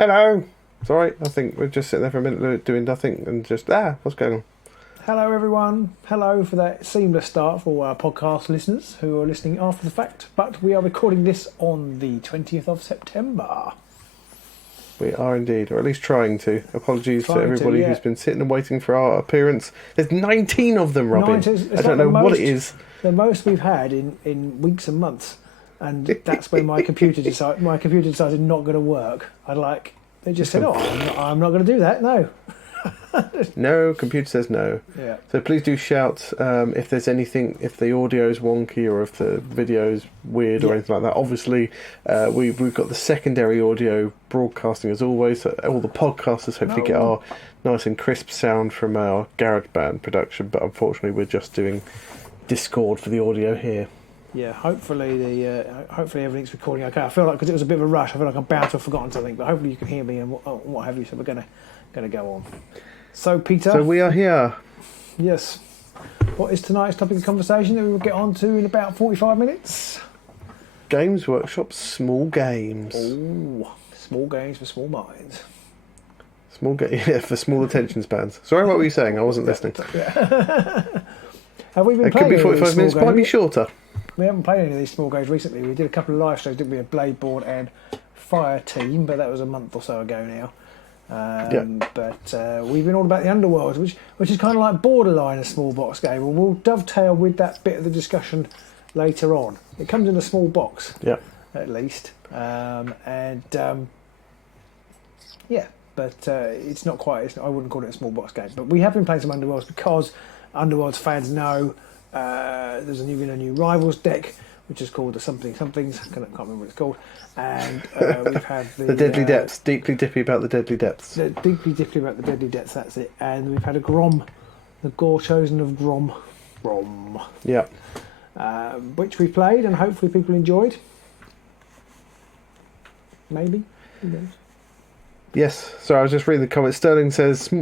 Hello. Sorry, I think we're just sitting there for a minute doing nothing and just, what's going on? Hello, everyone. Hello for that seamless start for our podcast listeners who are listening after the fact. But we are recording this on the 20th of September. We are indeed, or at least trying to. Apologies to everybody who's been sitting and waiting for our appearance. There's 19 of them, Robin. I don't know what it is. The most we've had in weeks and months. And that's when my computer decided not going to work. They just said, I'm not going to do that, no. No, computer says no. Yeah. So please do shout if there's anything, if the audio is wonky or if the video is weird or anything like that. Obviously, we've got the secondary audio broadcasting as always. So all the podcasters hopefully get our nice and crisp sound from our GarageBand production, but unfortunately we're just doing Discord for the audio here. Yeah, hopefully everything's recording okay. I feel like because it was a bit of a rush, I feel like I'm bound to have forgotten something, but hopefully you can hear me and what have you. So we're going to go on. So Peter, so we are here. Yes. What is tonight's topic of conversation that we will get on to in about 45 minutes? Games Workshop small games. Oh, small games for small minds. For small attention spans. Sorry, what were you saying? I wasn't listening. Have we been it playing? Could be 45 minutes. Might be shorter. We haven't played any of these small games recently. We did a couple of live shows, didn't we? A Blade Board and Fire Team, but that was a month or so ago now. But we've been all about the Underworld, which is kind of like borderline a small box game. And we'll dovetail with that bit of the discussion later on. It comes in a small box, at least, but it's not quite. I wouldn't call it a small box game. But we have been playing some Underworlds because Underworlds fans know there's been a new Rivals deck, which is called the somethings. I can't remember what it's called. And we've had the Deadly Depths. Deeply dippy about the Deadly Depths. Deeply dippy about the Deadly Depths. That's it. And we've had a Grom, the Gore Chosen of Grom. Yeah. Which we played and hopefully people enjoyed. Maybe. Who knows? Yes. Sorry, I was just reading the comments. Sterling says.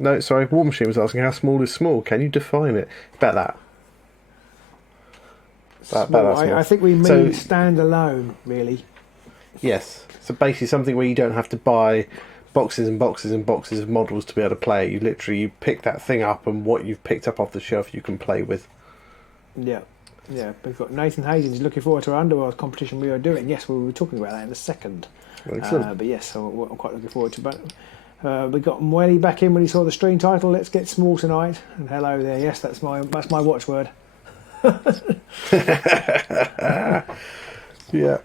No, sorry. War Machine was asking how small is small. Can you define it? About that. I think we mean stand-alone, really. Yes. So basically something where you don't have to buy boxes and boxes and boxes of models to be able to play. You pick that thing up and what you've picked up off the shelf you can play with. Yeah. Yeah. We've got Nathan Hayes looking forward to our Underworld competition we are doing. Yes, we were talking about that in a second. But yes, so I'm quite looking forward to it. We got Mweli back in when he saw the stream title. Let's get small tonight. And hello there. Yes, that's my watchword. Yeah.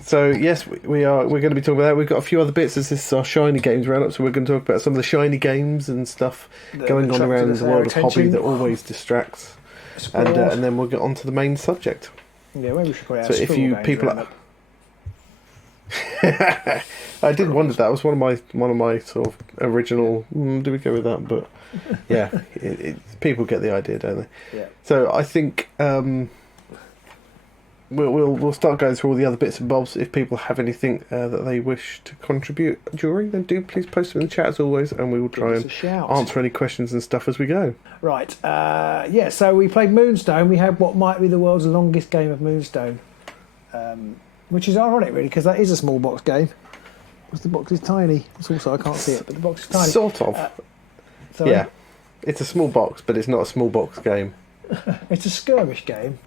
So yes, we're going to be talking about that. We've got a few other bits as this is our shiny games roundup. So we're going to talk about some of the shiny games and stuff going on around the world of hobby that always distracts. And then we'll get on to the main subject. Yeah, maybe we should call it. So if you people. I did wonder that. It was one of my sort of original. Do we go with that? But yeah, people get the idea, don't they? Yeah. So I think we'll start going through all the other bits and bobs. If people have anything that they wish to contribute during, then do please post them in the chat as always, and we will try and answer any questions and stuff as we go. Right. So we played Moonstone. We had what might be the world's longest game of Moonstone. Which is ironic, really, because that is a small box game. The box is tiny. It's also, I can't see it, but the box is tiny. Sort of. Yeah. It's a small box, but it's not a small box game. It's a skirmish game.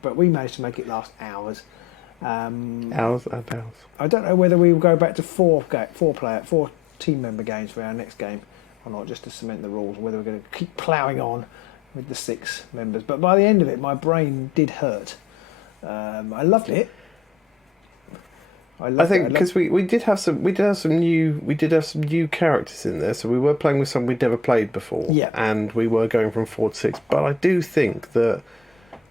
But we managed to make it last hours. Hours and hours. I don't know whether we will go back to four team member games for our next game, or not, just to cement the rules, or whether we're going to keep ploughing on with the 6 members. But by the end of it, my brain did hurt. I loved it. I think because we did have some new characters in there, so we were playing with some we'd never played before, and we were going from 4 to 6. But I do think that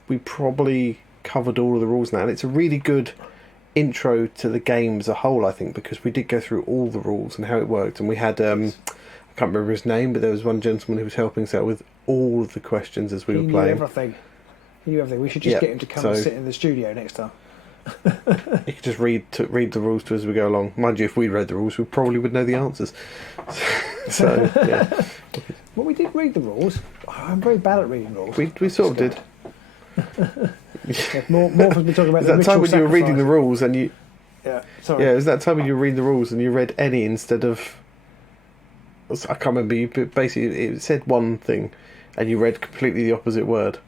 we probably covered all of the rules now, and it's a really good intro to the game as a whole. I think because we did go through all the rules and how it worked, and we had I can't remember his name, but there was one gentleman who was helping us out with all of the questions as we were playing. He knew everything. We should just get him to come and sit in the studio next time. He could just read the rules to us as we go along. Mind you, if we read the rules, we probably would know the answers. So, yeah. Well, we did read the rules. I'm very bad at reading rules. We sort of did. Morphin's been talking about the that time when you were reading the sacrifice. rules and you... Yeah, sorry. Yeah, it was that time when you were reading the rules and you read any instead of... I can't remember, but basically it said one thing and you read completely the opposite word.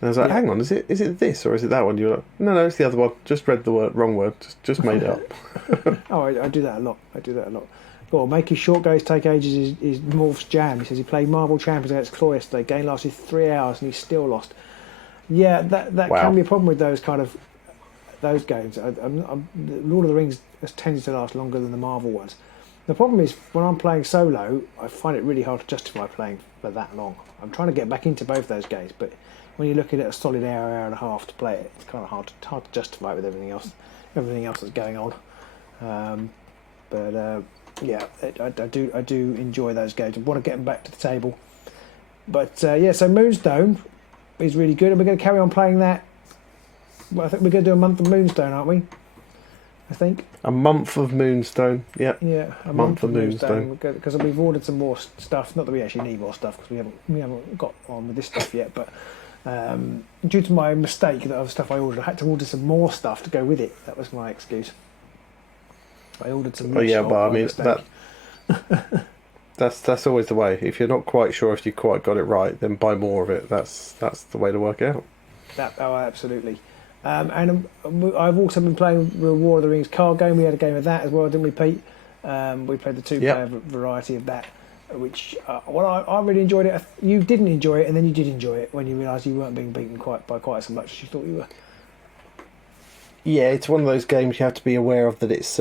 And I was like, hang on, is it this or is it that one? You're like, no, it's the other one. Just read the wrong word. Just made it up. Oh, I do that a lot. Well, making short goes take ages is Morph's jam. He says he played Marble Champions against Claw yesterday. Game lasted 3 hours and he still lost. Yeah, that can be a problem with those kind of those games. Lord of the Rings has tended to last longer than the Marvel ones. The problem is when I'm playing solo, I find it really hard to justify playing for that long. I'm trying to get back into both those games, but when you're looking at a solid hour and a half to play it, it's kind of hard to justify it with everything else that's going on. I do enjoy those games. I want to get them back to the table. But so Moonstone is really good, and we're going to carry on playing that. Well, I think we're going to do a month of Moonstone, aren't we? I think a month of Moonstone. Yep. Yeah, a month of Moonstone because we've ordered some more stuff. Not that we actually need more stuff because we haven't got on with this stuff yet, but. Due to my mistake that of stuff I ordered, I had to order some more stuff to go with it. That was my excuse. I ordered some more stuff. But I mean that's always the way. If you're not quite sure if you quite got it right, then buy more of it. That's the way to work it out. Absolutely. And I've also been playing the War of the Rings card game. We had a game of that as well, didn't we, Pete? We played the two-player variety of that. Which I really enjoyed it. You didn't enjoy it, and then you did enjoy it when you realised you weren't being beaten by quite so much as you thought you were. Yeah, it's one of those games you have to be aware of that it's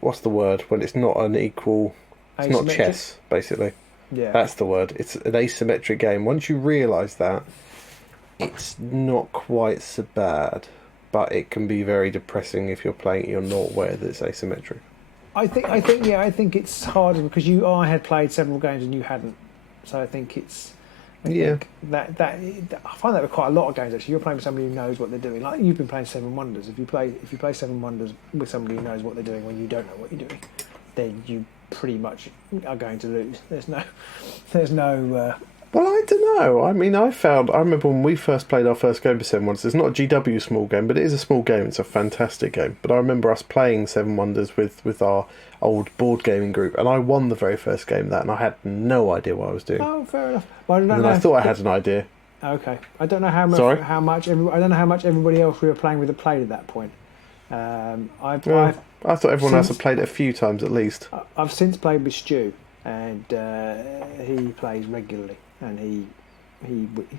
what's the word when it's not an equal. It's not chess, basically. Yeah, that's the word. It's an asymmetric game. Once you realise that, it's not quite so bad, but it can be very depressing if you're playing it. You're not aware that it's asymmetric. I think it's harder because I had played several games and you hadn't, so I think it's. I find that with quite a lot of games actually. You're playing with somebody who knows what they're doing. Like you've been playing Seven Wonders. If you play Seven Wonders with somebody who knows what they're doing when you don't know what you're doing, then you pretty much are going to lose. There's no. Well, I don't know. I mean, I remember when we first played our first game of Seven Wonders. It's not a GW small game, but it is a small game. It's a fantastic game. But I remember us playing Seven Wonders with our old board gaming group, and I won the very first game of that, and I had no idea what I was doing. Oh, fair enough. Well, I thought I had an idea. Okay, I don't know how much. I don't know how much everybody else we were playing with had played at that point. I thought everyone else had played it a few times at least. I've since played with Stu, and he plays regularly. And he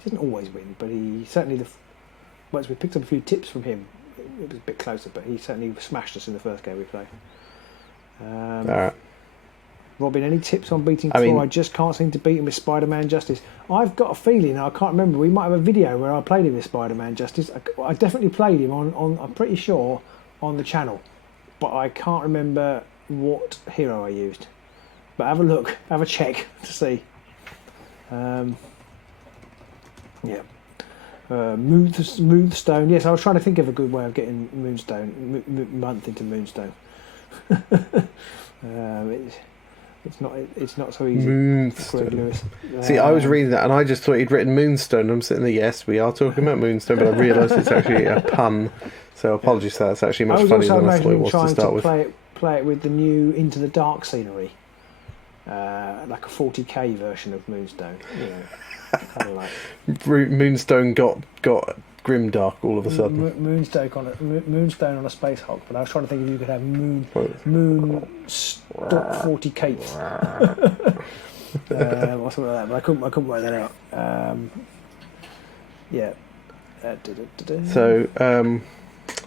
doesn't always win, but he certainly once we picked up a few tips from him, it was a bit closer. But he certainly smashed us in the first game we played. All right. Robin, any tips on beating Thor? I just can't seem to beat him with Spider-Man Justice. I've got a feeling, I can't remember. We might have a video where I played him with Spider-Man Justice. I definitely played him on. I'm pretty sure on the channel, but I can't remember what hero I used. But have a look, have a check to see. Moonstone. Yes, I was trying to think of a good way of getting Moonstone month into Moonstone. It's not so easy. Moonstone. See, I was reading that and I just thought he'd written Moonstone. I'm sitting there. Yes, we are talking about Moonstone, but I realised it's actually a pun. So apologies for that. It's actually much funnier than I thought it was to start with. Play it with the new Into the Dark scenery. Like a 40k version of Moonstone, kind of like Moonstone got grimdark all of a sudden. Moonstone on a space hulk, but I was trying to think if you could have moon stop 40 capes. Or something like that, but I couldn't work that out. So,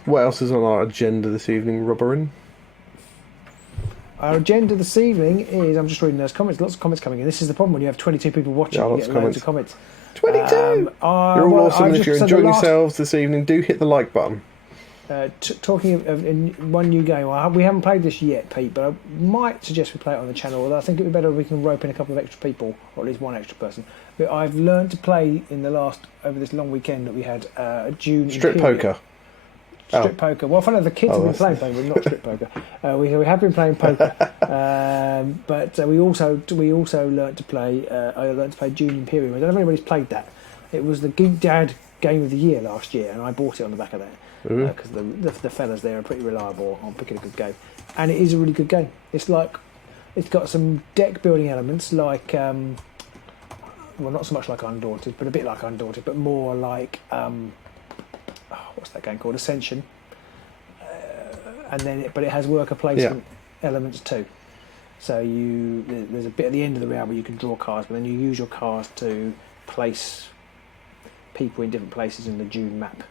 what else is on our agenda this evening, Robberin? Our agenda this evening is, I'm just reading those comments, lots of comments coming in. This is the problem when you have 22 people watching, you get loads of comments. 22! You're all awesome. If you're enjoying yourselves this evening, do hit the like button. Talking of one new game, we haven't played this yet, Pete, but I might suggest we play it on the channel, although I think it would be better if we can rope in a couple of extra people, or at least one extra person. But I've learned to play over this long weekend that we had June Strip Imperial. poker. Strip poker. Well, I find out the kids have been playing poker, but not strip poker. We have been playing poker, but we also learnt to play. I learnt to play June Imperium. I don't know if anybody's played that. It was the Geek Dad Game of the Year last year, and I bought it on the back of that because Mm-hmm. the fellas there are pretty reliable on picking a good game, and it is a really good game. It's got some deck building elements like well, not so much like Undaunted, but a bit like Undaunted, but more like what's that game called? Ascension. But it has worker placement elements too. So there's a bit at the end of the round where you can draw cards, but then you use your cards to place people in different places in the Dune map,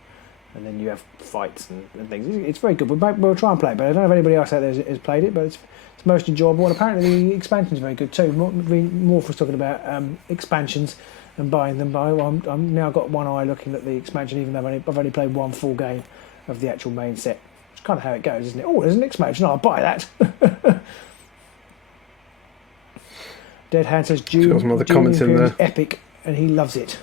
and then you have fights and things. It's very good. We'll try and play it, but I don't know if anybody else out there has played it, but it's most enjoyable. And apparently the expansion is very good too. More for us talking about expansions and buying them. I'm now got one eye looking at the expansion, even though I've only played one full game of the actual main set. It's kind of how it goes, isn't it? Oh, there's an expansion. I'll buy that. Dead Hand says Dune, some other comments in there. Epic, and he loves it.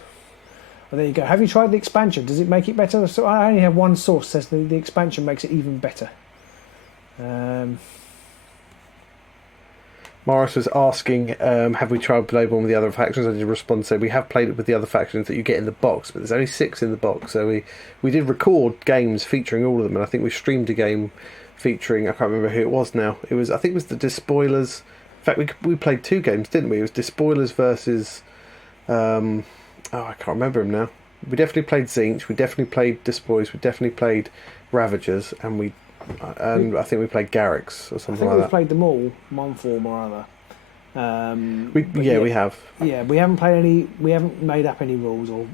Well, there you go. Have you tried the expansion? Does it make it better? So I only have one source says the expansion makes it even better. Morris was asking, have we tried Blade One with the other factions? I did respond and say we have played it with the other factions that you get in the box, but there's only 6 in the box. So we did record games featuring all of them, and I think we streamed a game featuring, I can't remember who it was now. I think it was the Despoilers. In fact, we played 2 games, didn't we? It was Despoilers versus, I can't remember him now. We definitely played Zinch, we definitely played Despoilers, we definitely played Ravagers, and I think we played Garrix or something like that. We've played them all, one form or other. We have. Yeah, we haven't played any. We haven't made up any rules or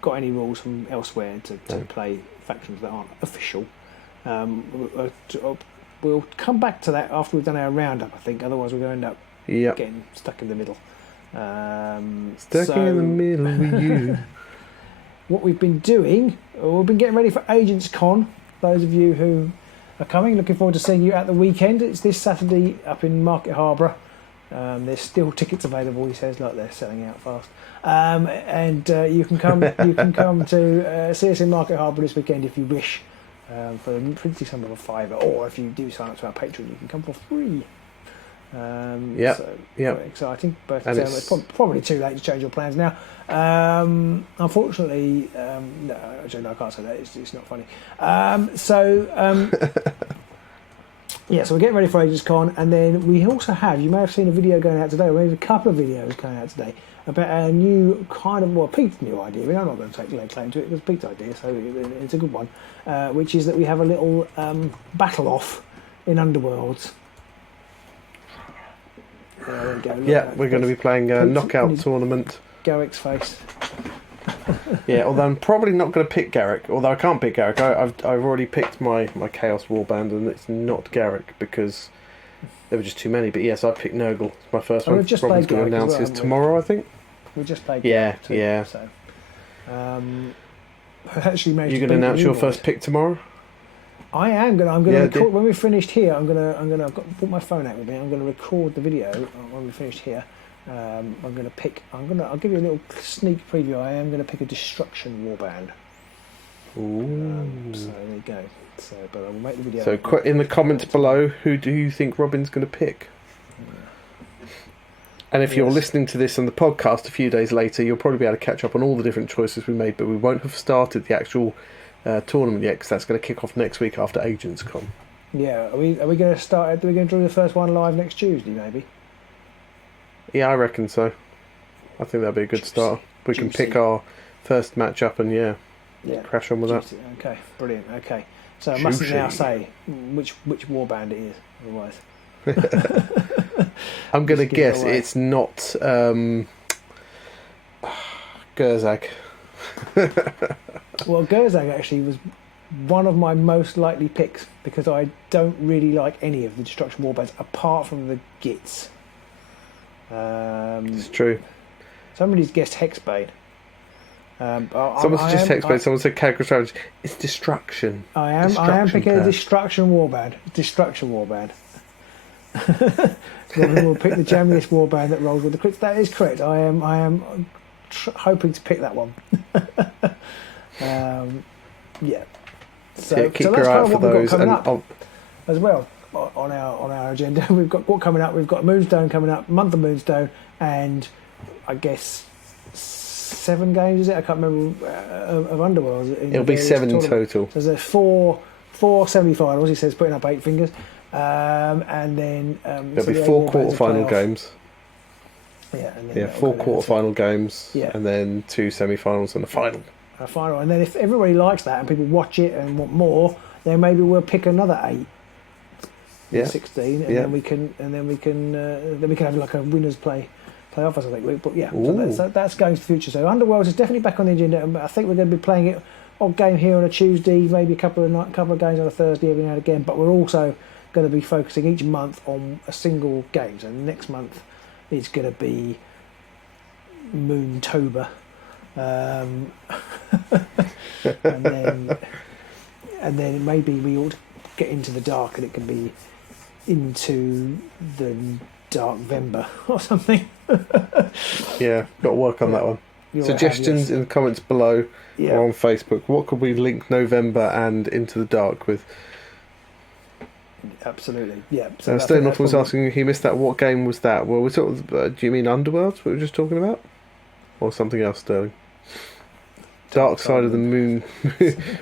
got any rules from elsewhere to play factions that aren't official. We'll come back to that after we've done our roundup, I think. Otherwise, we're going to end up getting stuck in the middle. Stuck in the middle with you. What we've been doing, we've been getting ready for Agents Con. Those of you who are coming, looking forward to seeing you at the weekend. It's this Saturday up in Market Harborough. There's still tickets available. He says, like they're selling out fast. You can come. You can come to see us in Market Harborough this weekend if you wish, for a pretty sum of a £5, or if you do sign up to our Patreon, you can come for free. Quite exciting, but it's probably too late to change your plans now. Unfortunately, no, actually, no, I can't say that. It's not funny. So we're getting ready for Agents Con, and then we also have, you may have seen a video going out today, or maybe a couple of videos going out today, about our new Pete's new idea. I'm not going to take claim to it, it was Pete's idea, so it's a good one, which is that we have a little battle off in Underworlds. There we go. We're going to be playing a knockout tournament. Garrick's face. Although I'm probably not going to pick Garrick. Although I can't pick Garrick. I've already picked my Chaos Warband, and it's not Garrick because there were just too many. But yes, I picked Nurgle. It's my first one. Just Robin's going to announce his tomorrow, I think. We just played. Yeah. So, actually, you're going to announce your first pick tomorrow. I am going. I'm going to record when we're finished here. I've put my phone out with me. I'm going to record the video when we're finished here. I'm going to pick. I'll give you a little sneak preview. I am going to pick a Destruction Warband. Ooh. So there you go. But I will make the video. So in the comments below, who do you think Robin's going to pick? And if you're listening to this on the podcast a few days later, you'll probably be able to catch up on all the different choices we made. But we won't have started the actual tournament yet, because that's going to kick off next week after Agents Con. Yeah, are we going to start? Are we going to do the first one live next Tuesday, maybe? Yeah, I reckon so. I think that'd be a good start. We can pick our first match up and crash on with that. Okay, brilliant. Okay, so I mustn't now say which warband it is, otherwise. I'm going to guess it's not Gerzag. Well, Gerzag actually was one of my most likely picks because I don't really like any of the Destruction Warbands apart from the Gits. It's true. Somebody's guessed Hexbane. Someone suggested Hexbane. Someone said Character Strategy. It's Destruction. I am picking a Destruction Warband. Destruction Warband. Robin will pick the jammiest warband that rolls with the crits. That is correct. I am hoping to pick that one. So keep your eye out for those. As well on our agenda, we've got what coming up. We've got Moonstone coming up, month of Moonstone, and I guess 7 games, is it? I can't remember, of Underworld. It'll be 7 in total. So there's four semi-finals, he says, putting up 8 fingers. And then... there'll be 4 quarter-final games. Yeah, and then 4 quarter-final games, and then 2 semi-finals and a final. A final, and then if everybody likes that and people watch it and want more, then maybe we'll pick another 8. 16, and then we can have like a winners playoff or something. But yeah, so that's going to the future. So Underworld is definitely back on the agenda, and I think we're going to be playing it odd game here on a Tuesday, maybe a couple of games on a Thursday every now and again. But we're also going to be focusing each month on a single game. So next month is going to be Moontober, and then maybe we ought to get into the dark, and it can be into the Darkvember or something. Yeah, got to work on that one. Suggestions in the comments below or on Facebook. What could we link November and Into the Dark with? Absolutely, yeah. So Stonehoff was asking, he missed that. What game was that? Well, we're talking. Do you mean Underworld? What we were just talking about, or something else, Sterling? Dark Side of the Moon,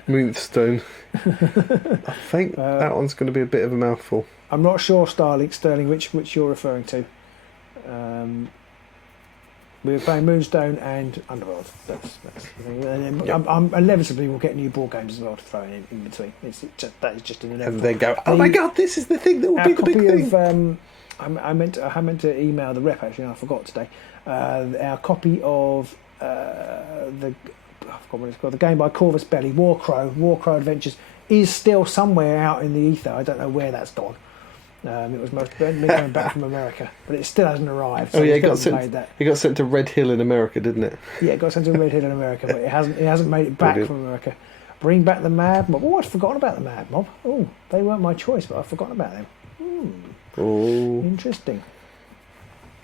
Moonstone. I think that one's going to be a bit of a mouthful. I'm not sure, Sterling, which you're referring to. We were playing Moonstone and Underworld. That's the thing. And then inevitably we'll get new board games as well to throw in between. That is just an inevitable. And then go, oh my god, this is the thing that will be the big thing. I meant to email the rep actually, and I forgot today. Our copy of I forgot what it's called. The game by Corvus Belli, Warcrow Adventures, is still somewhere out in the ether. I don't know where that's gone. It was going back from America, but it still hasn't arrived. So it got sent to Red Hill in America, didn't it? Yeah, it got sent to Red Hill in America, but it hasn't made it back from America. Bring back the Mad Mob. Oh, I'd forgotten about the Mad Mob. Oh, they weren't my choice, but I've forgotten about them. Oh, interesting.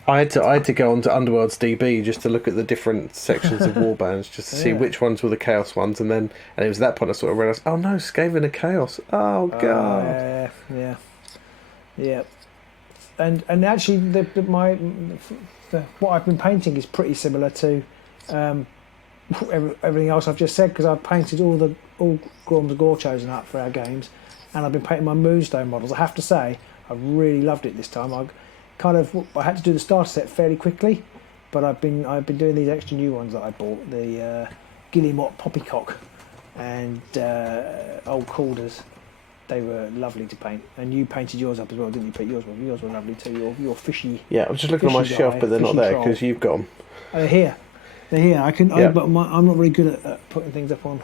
I had to go onto Underworld's DB just to look at the different sections of warbands, just to see which ones were the Chaos ones, and it was at that point I sort of realised, oh no, Skaven are Chaos. Oh god. Yeah. And actually, what I've been painting is pretty similar to everything else I've just said, because I've painted all Gorm's Gore chosen up for our games, and I've been painting my Moonstone models. I have to say, I really loved it this time. I had to do the starter set fairly quickly, but I've been doing these extra new ones that I bought, the Guillemot Poppycock and Old Calders. They were lovely to paint, and you painted yours up as well, didn't you, Pete? Yours were lovely too. Your fishy. Yeah, I was just looking on my shelf, but they're not there because you've got them. They're here. But I'm not very good at putting things up on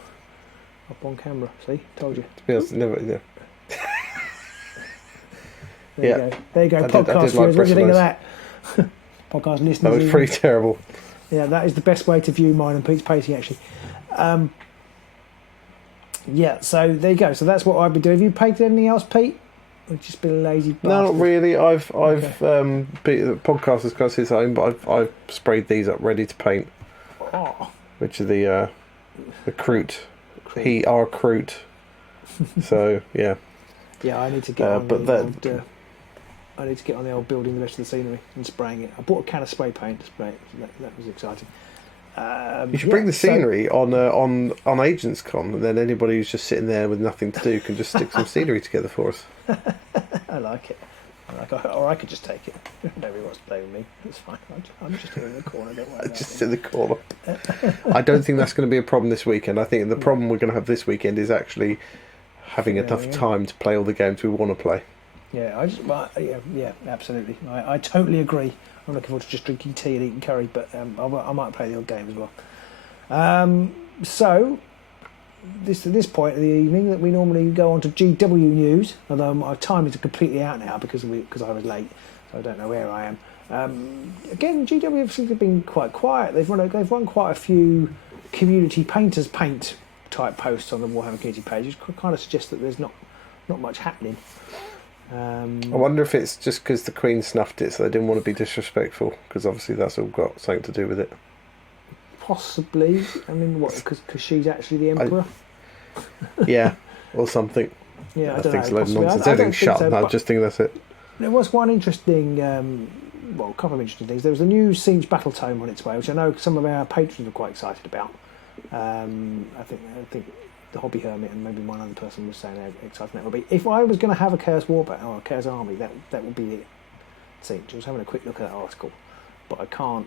camera. See, told you. To be honest, never. Yeah. There you go. Podcast viewers, what do you think of that? Podcast listeners. That was pretty terrible. Yeah, that is the best way to view mine and Pete's painting, actually. Yeah, so there you go. So that's what I've been doing. Have you painted anything else, Pete? Or just been a lazy bastard? No, not really. I've the podcast has got its own, but I've sprayed these up ready to paint. Oh. Which are the Kroot. Our Kroot. So yeah. Yeah, I need to get on I need to get on the old building the rest of the scenery and spraying it. I bought a can of spray paint to spray it. So that was exciting. You should bring the scenery on Agents Con, and then anybody who's just sitting there with nothing to do can just stick some scenery together for us. I like it. Or I could just take it. Nobody wants to play with me. It's fine. I'm just here in the corner. Don't worry. Just in the corner. I don't think that's going to be a problem this weekend. I think the problem we're going to have this weekend is actually having enough time to play all the games we want to play. Yeah, absolutely. I totally agree. I'm looking forward to just drinking tea and eating curry, but I might play the odd game as well. So, at this point of the evening, that we normally go on to GW news, although my time is completely out now because I was late, so I don't know where I am. Again, GW seems to have been quite quiet. They've run quite a few community painters paint type posts on the Warhammer community page, which kind of suggests that there's not much happening. I wonder if it's just because the Queen snuffed it, so they didn't want to be disrespectful, because obviously that's all got something to do with it. Possibly. I mean, what? Because she's actually the Emperor. Yeah, or something. Yeah, I think it's a know. load of nonsense. Everything's shut. I just think that's it. There was one interesting a couple of interesting things. There was a new Siege Battle Tome on its way, which I know some of our patrons were quite excited about. I think the Hobby Hermit and maybe one other person was saying how exciting that would be. If I was going to have a Chaos Warband or a Chaos Army, that would be it. Siege. I was having a quick look at that article, but I can't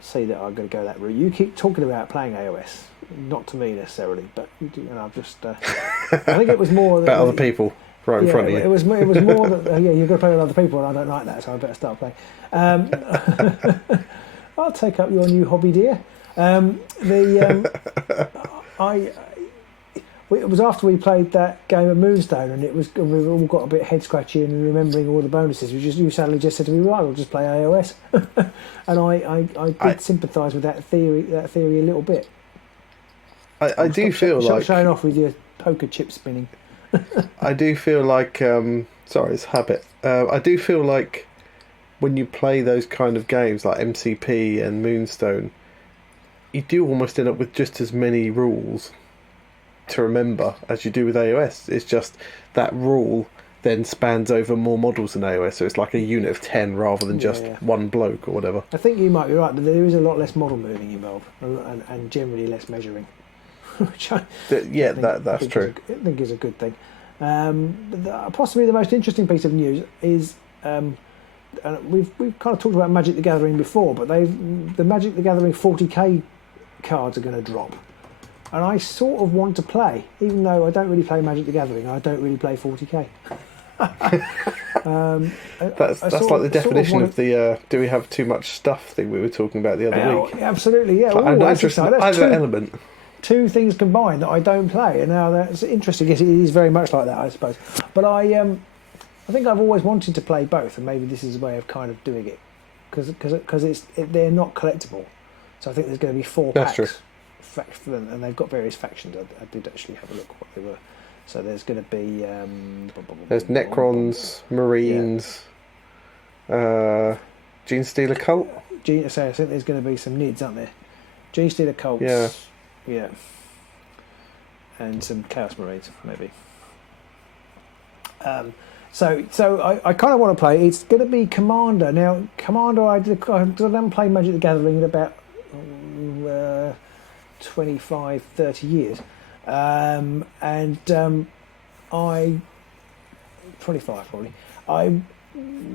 see that I'm going to go that route. You keep talking about playing AOS, not to me necessarily, but I've just. I think it was more about other people right in front of you. It was more that you're going to play with other people, and I don't like that, so I better start playing. I'll take up your new hobby, dear. It was after we played that game of Moonstone, and we all got a bit head scratchy and remembering all the bonuses. You suddenly just said to me, "Right, we'll just play AOS," and I did sympathise with that theory a little bit. I do feel like showing off with your poker chip spinning. I do feel like sorry, it's habit. I do feel like when you play those kind of games like MCP and Moonstone, you do almost end up with just as many rules to remember as you do with AOS. It's just that rule then spans over more models than AOS, so it's like a unit of 10 rather than just one bloke or whatever. I think you might be right, but there is a lot less model moving involved and generally less measuring. Which that's true. I think is a good thing. Possibly the most interesting piece of news is, and we've kind of talked about Magic the Gathering before, but the Magic the Gathering 40k cards are going to drop. And I sort of want to play, even though I don't really play Magic the Gathering. I don't really play 40k. That's like the definition of the do we have too much stuff thing we were talking about the other week. Absolutely, yeah. That's element. Two things combined that I don't play, and now that's interesting. Yes, it is very much like that, I suppose. But I think I've always wanted to play both, and maybe this is a way of kind of doing it, because they're not collectible. So I think there's going to be 4 packs. That's true. And they've got various factions. I did actually have a look what they were. So there's going to be there's Necrons, Marines, Gene Stealer Cult. I think there's going to be some NIDs, aren't there? Gene Stealer Cults, yeah, and some Chaos Marines maybe. So I kind of want to play. It's going to be Commander. Now Commander, I didn't play Magic the Gathering in about 25, 30 years, and I 25 probably. I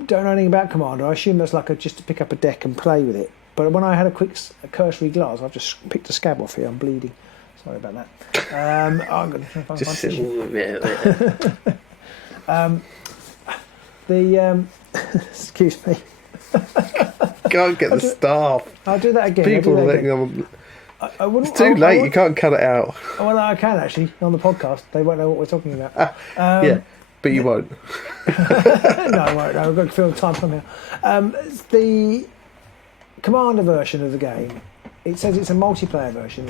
don't know anything about Commander. I assume that's like just to pick up a deck and play with it. But when I had a quick cursory glance, I've just picked a scab off here. I'm bleeding. Sorry about that. I'm going to find just excuse me. Go and get the staff. I'll do that again. People are letting them. It's too late. You can't cut it out. Well, I can actually on the podcast. They won't know what we're talking about. Yeah, but you won't. No, I won't. I've got to fill the time somehow. The Commander version of the game. It says it's a multiplayer version,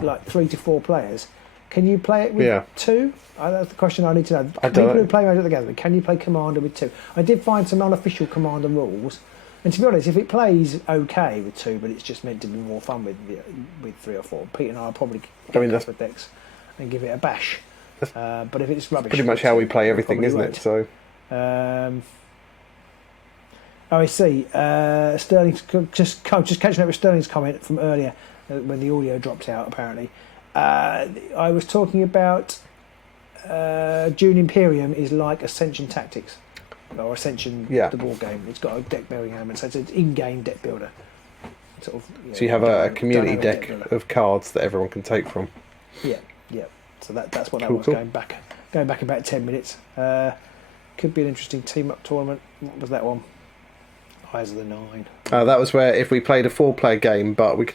like 3 to 4 players. Can you play it with 2? That's the question I need to know. People who play Magic the Gathering, can you play Commander with 2? I did find some unofficial Commander rules. And to be honest, if it plays okay with 2, but it's just meant to be more fun with 3 or 4, Pete and I will probably get a couple of decks and give it a bash. But if it's rubbish, pretty much how we play everything, isn't it? So. I see. Sterling's just catching up with Sterling's comment from earlier when the audio dropped out. Apparently, I was talking about Dune Imperium is like Ascension Tactics. Or Ascension, the board game. It's got a deck building element, so it's an in-game deck builder. Sort of. So you have a community deck of cards that everyone can take from. Yeah. So that's what that was. Cool. Going back about 10 minutes. Could be an interesting team-up tournament. What was that one? Eyes of the Nine. That was where if we played a 4-player game, but we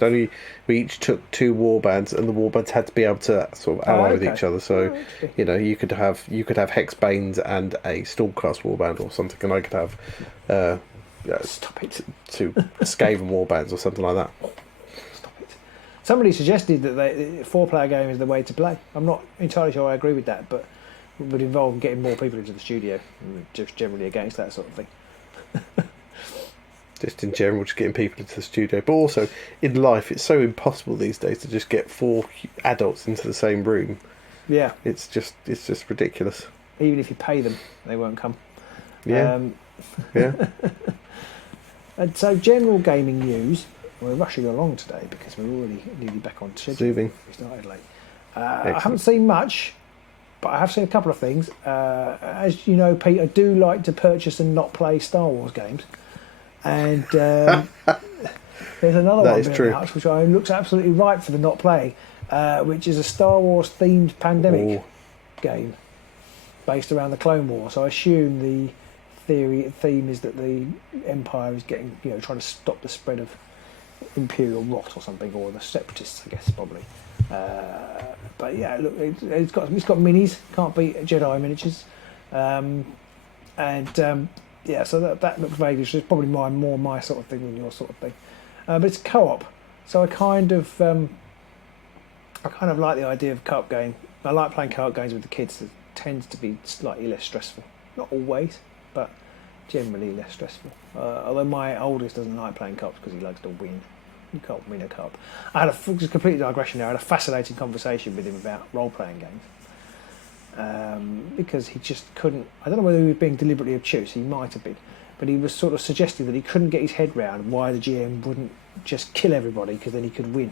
each took 2 warbands, and the warbands had to be able to sort of ally with each other. So, you could have Hexbanes and a Stormcast warband or something, and I could have Stop it. 2 Skaven warbands or something like that. Stop it. Somebody suggested that the 4-player game is the way to play. I'm not entirely sure I agree with that, but it would involve getting more people into the studio. I'm just generally against that sort of thing. Just in general, just getting people into the studio. But also, in life, it's so impossible these days to just get 4 adults into the same room. Yeah. It's just ridiculous. Even if you pay them, they won't come. Yeah. Yeah. And so, general gaming news. We're rushing along today because we're already nearly back on schedule. Zooming. We started late. I haven't seen much, but I have seen a couple of things. As you know, Pete, I do like to purchase and not play Star Wars games. And there's another one being announced, which looks absolutely right for the not playing, which is a Star Wars themed pandemic game based around the Clone Wars. So I assume the theme is that the Empire is getting, trying to stop the spread of Imperial rot or something, or the Separatists, I guess, probably. But yeah, look, it's got minis, can't beat Jedi miniatures, yeah, so that looks vaguely. It's probably more my sort of thing than your sort of thing, but it's co-op, so I kind of like the idea of co-op game. I like playing co-op games with the kids. It tends to be slightly less stressful, not always, but generally less stressful. Although my oldest doesn't like playing co-ops because he likes to win. You can't win a co-op. I had a completely digression there. I had a fascinating conversation with him about role-playing games. Because he just couldn't. I don't know whether he was being deliberately obtuse. He might have been, but he was sort of suggesting that he couldn't get his head round why the GM wouldn't just kill everybody because then he could win.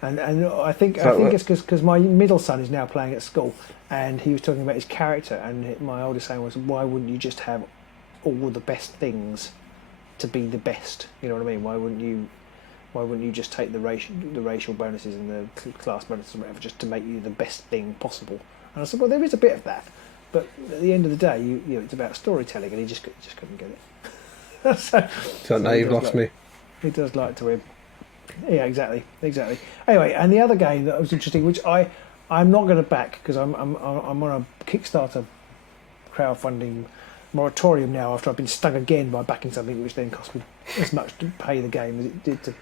and I think it's because my middle son is now playing at school, and he was talking about his character, and my oldest saying was, why wouldn't you just have all the best things to be the best? You know what I mean? Why wouldn't you just take the racial bonuses and the class bonuses and whatever just to make you the best thing possible? And I said, well, there is a bit of that, but at the end of the day, it's about storytelling, and he just couldn't get it. so now you've lost me. He does like to win. Yeah, exactly. Anyway, and the other game that was interesting, which I'm not going to back because I'm on a Kickstarter crowdfunding moratorium now after I've been stung again by backing something which then cost me as much to pay the game as it did to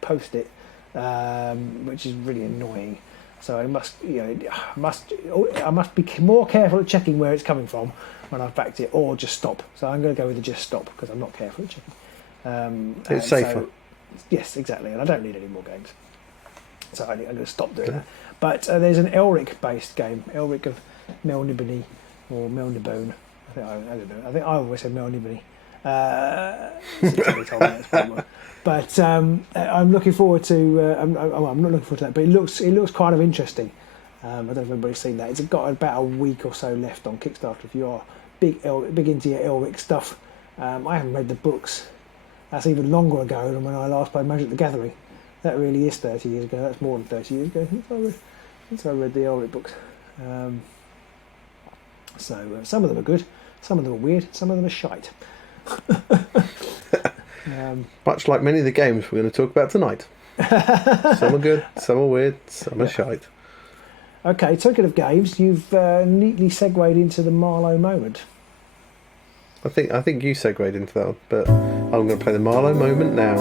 post it, which is really annoying. So I must be more careful at checking where it's coming from when I've backed it, or just stop. So I'm going to go with the just stop because I'm not careful at checking. It's safer. So, yes, exactly, and I don't need any more games. So I'm going to stop doing that. But there's an Elric-based game, Elric of Melniboné or Melnibone. I don't know. I think I always said Melniboné. But I'm looking forward to. I'm not looking forward to that, but it looks kind of interesting. I don't know if anybody's seen that. It's got about a week or so left on Kickstarter. If you are big into your Elric stuff, I haven't read the books. That's even longer ago than when I last played Magic the Gathering. That really is 30 years ago. That's more than 30 years ago since I read the Elric books. So some of them are good, some of them are weird, some of them are shite. Much like many of the games we're going to talk about tonight. Some are good, some are weird, some are shite. Okay, talking of games, you've neatly segued into the Marlowe moment. I think you segued into that one, but I'm going to play the Marlowe moment now.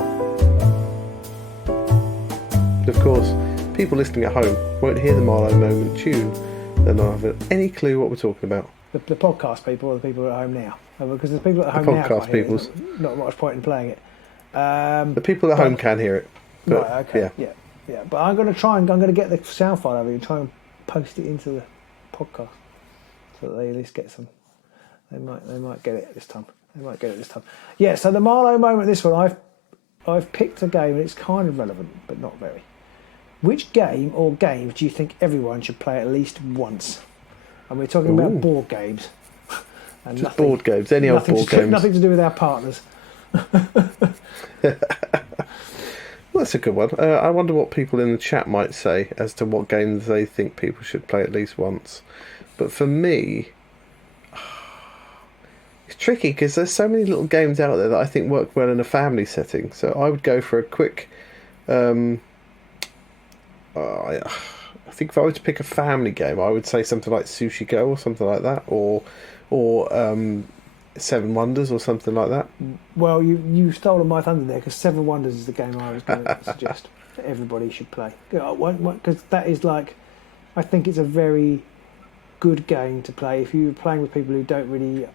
Of course, people listening at home won't hear the Marlowe moment tune. They'll not have any clue what we're talking about. The podcast people or the people at home now? Because the people at home now can't hear it. Not much point in playing it. The people at home can hear it. But, right, okay. Yeah. But I'm going to get the sound file over and try and post it into the podcast so that they at least get some. They might get it this time. Yeah, so the Marlowe moment, this one, I've picked a game and it's kind of relevant, but not very. Which game or games do you think everyone should play at least once? And we're talking about board games. And just board games, any old board games. Nothing to do with our partners. Well, that's a good one. I wonder what people in the chat might say as to what games they think people should play at least once. But for me, it's tricky because there's so many little games out there that I think work well in a family setting. So I would go for a quick... I think if I were to pick a family game, I would say something like Sushi Go or something like that, or Seven Wonders or something like that. Well, you stolen my thunder there, because Seven Wonders is the game I was going to suggest that everybody should play. Because that is like, I think it's a very good game to play if you're playing with people who don't really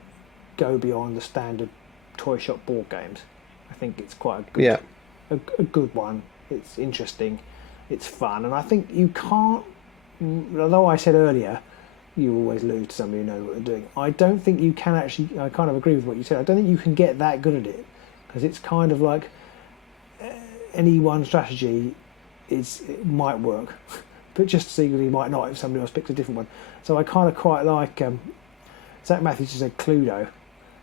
go beyond the standard toy shop board games. I think it's quite a good one. It's interesting. It's fun, and I think you can't. Although I said earlier, you always lose to somebody who knows what they're doing. I don't think you can actually. I kind of agree with what you said. I don't think you can get that good at it because it's kind of like any one strategy. It might work, but just as equally might not if somebody else picks a different one. So I kind of quite like Zach Matthews just said Cluedo,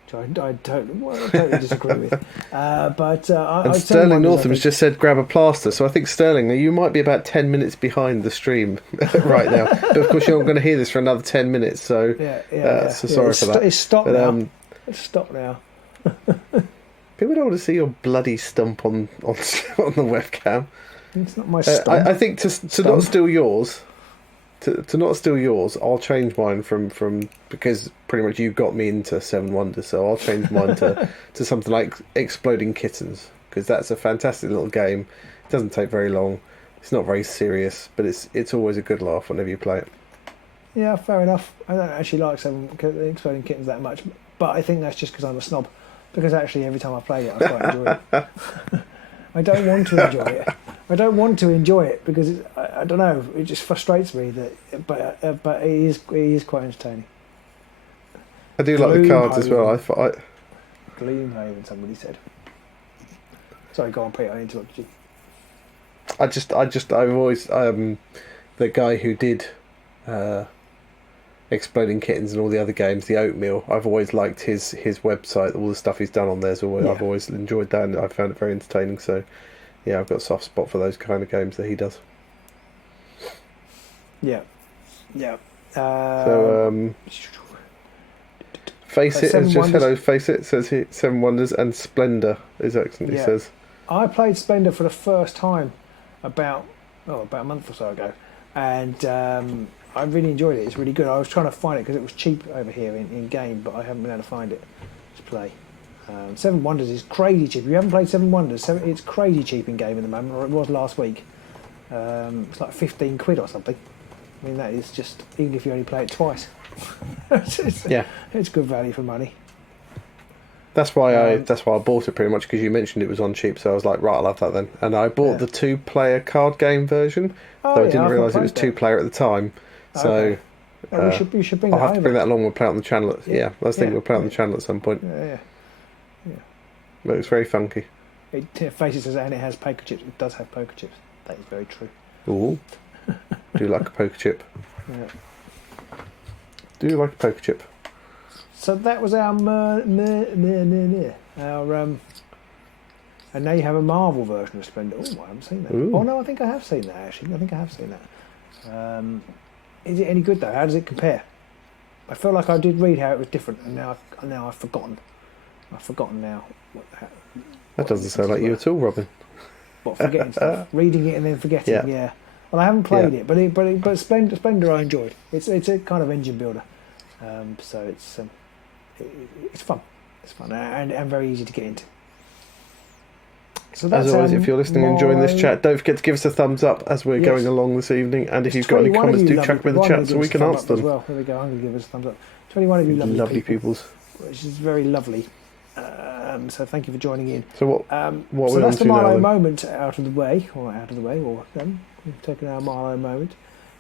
which I totally disagree with. And Sterling Northam's just said grab a plaster. So I think, Sterling, you might be about 10 minutes behind the stream right now. But of course, you're not going to hear this for another 10 minutes. So, so sorry for that. It's stopped now. It's stopped now. People don't want to see your bloody stump on the webcam. It's not my stump. I think to not steal yours. To not steal yours, I'll change mine from because pretty much you got me into Seven Wonders, so I'll change mine to something like Exploding Kittens, because that's a fantastic little game. It doesn't take very long. It's not very serious, but it's always a good laugh whenever you play it. Yeah, fair enough. I don't actually like Exploding Kittens that much, but I think that's just because I'm a snob. Because actually, every time I play it, I quite enjoy it. I don't want to enjoy it. I don't want to enjoy it because I don't know. It just frustrates me but it is quite entertaining. I do like the cards as well. Gloomhaven, somebody said. Sorry, go on, Pete. I interrupted you. I've always the guy who did Exploding Kittens and all the other games, the Oatmeal. I've always liked his website, all the stuff he's done on there. So I've always enjoyed that, and I found it very entertaining. So. Yeah, I've got a soft spot for those kind of games that he does. Yeah. Face It has just hello. Face It says he, Seven Wonders and Splendor is excellent. He says. I played Splendor for the first time about a month or so ago, and I really enjoyed it. It's really good. I was trying to find it because it was cheap over here in game, but I haven't been able to find it to play. Seven Wonders is crazy cheap. If you haven't played Seven Wonders, it's crazy cheap in game at the moment, or it was last week. It's like 15 quid or something. I mean, that is just, even if you only play it twice. It's good value for money. That's why I bought it pretty much, because you mentioned it was on cheap, so I was like, right, I'll have that then. And I bought the 2-player card game version, though I didn't realise it was 2-player at the time. So we should bring I'll that have to bring that along. We'll play it on the channel. I was thinking we'll play it on the channel at some point. Yeah. But it's very funky. Faces says, and it has poker chips. It does have poker chips. That is very true. Ooh. Do you like a poker chip? Yeah. Do you like a poker chip? So that was our and now you have a Marvel version of Splendor. Oh, I haven't seen that. Ooh. Oh no, I think I have seen that actually. I think I have seen that. Is it any good though? How does it compare? I feel like I did read how it was different, and now I've forgotten. I've forgotten now. That doesn't sound like you at all, Robin. What, forgetting stuff? Reading it and then forgetting. Yeah. Well, I haven't played it, but Splendor I enjoyed. It's a kind of engine builder, so it's fun. It's fun and very easy to get into. So that's, as always, if you're listening and enjoying this chat, don't forget to give us a thumbs up as we're going along this evening. And if you've got any comments, do chuck them in the chat so we can answer them. Well, there we go. I'm going to give us a thumbs up. 21 of you lovely peoples, which is very lovely. So thank you for joining in. So what are we on to now? So that's the Marlowe moment out of the way, or we've taken our Marlowe moment.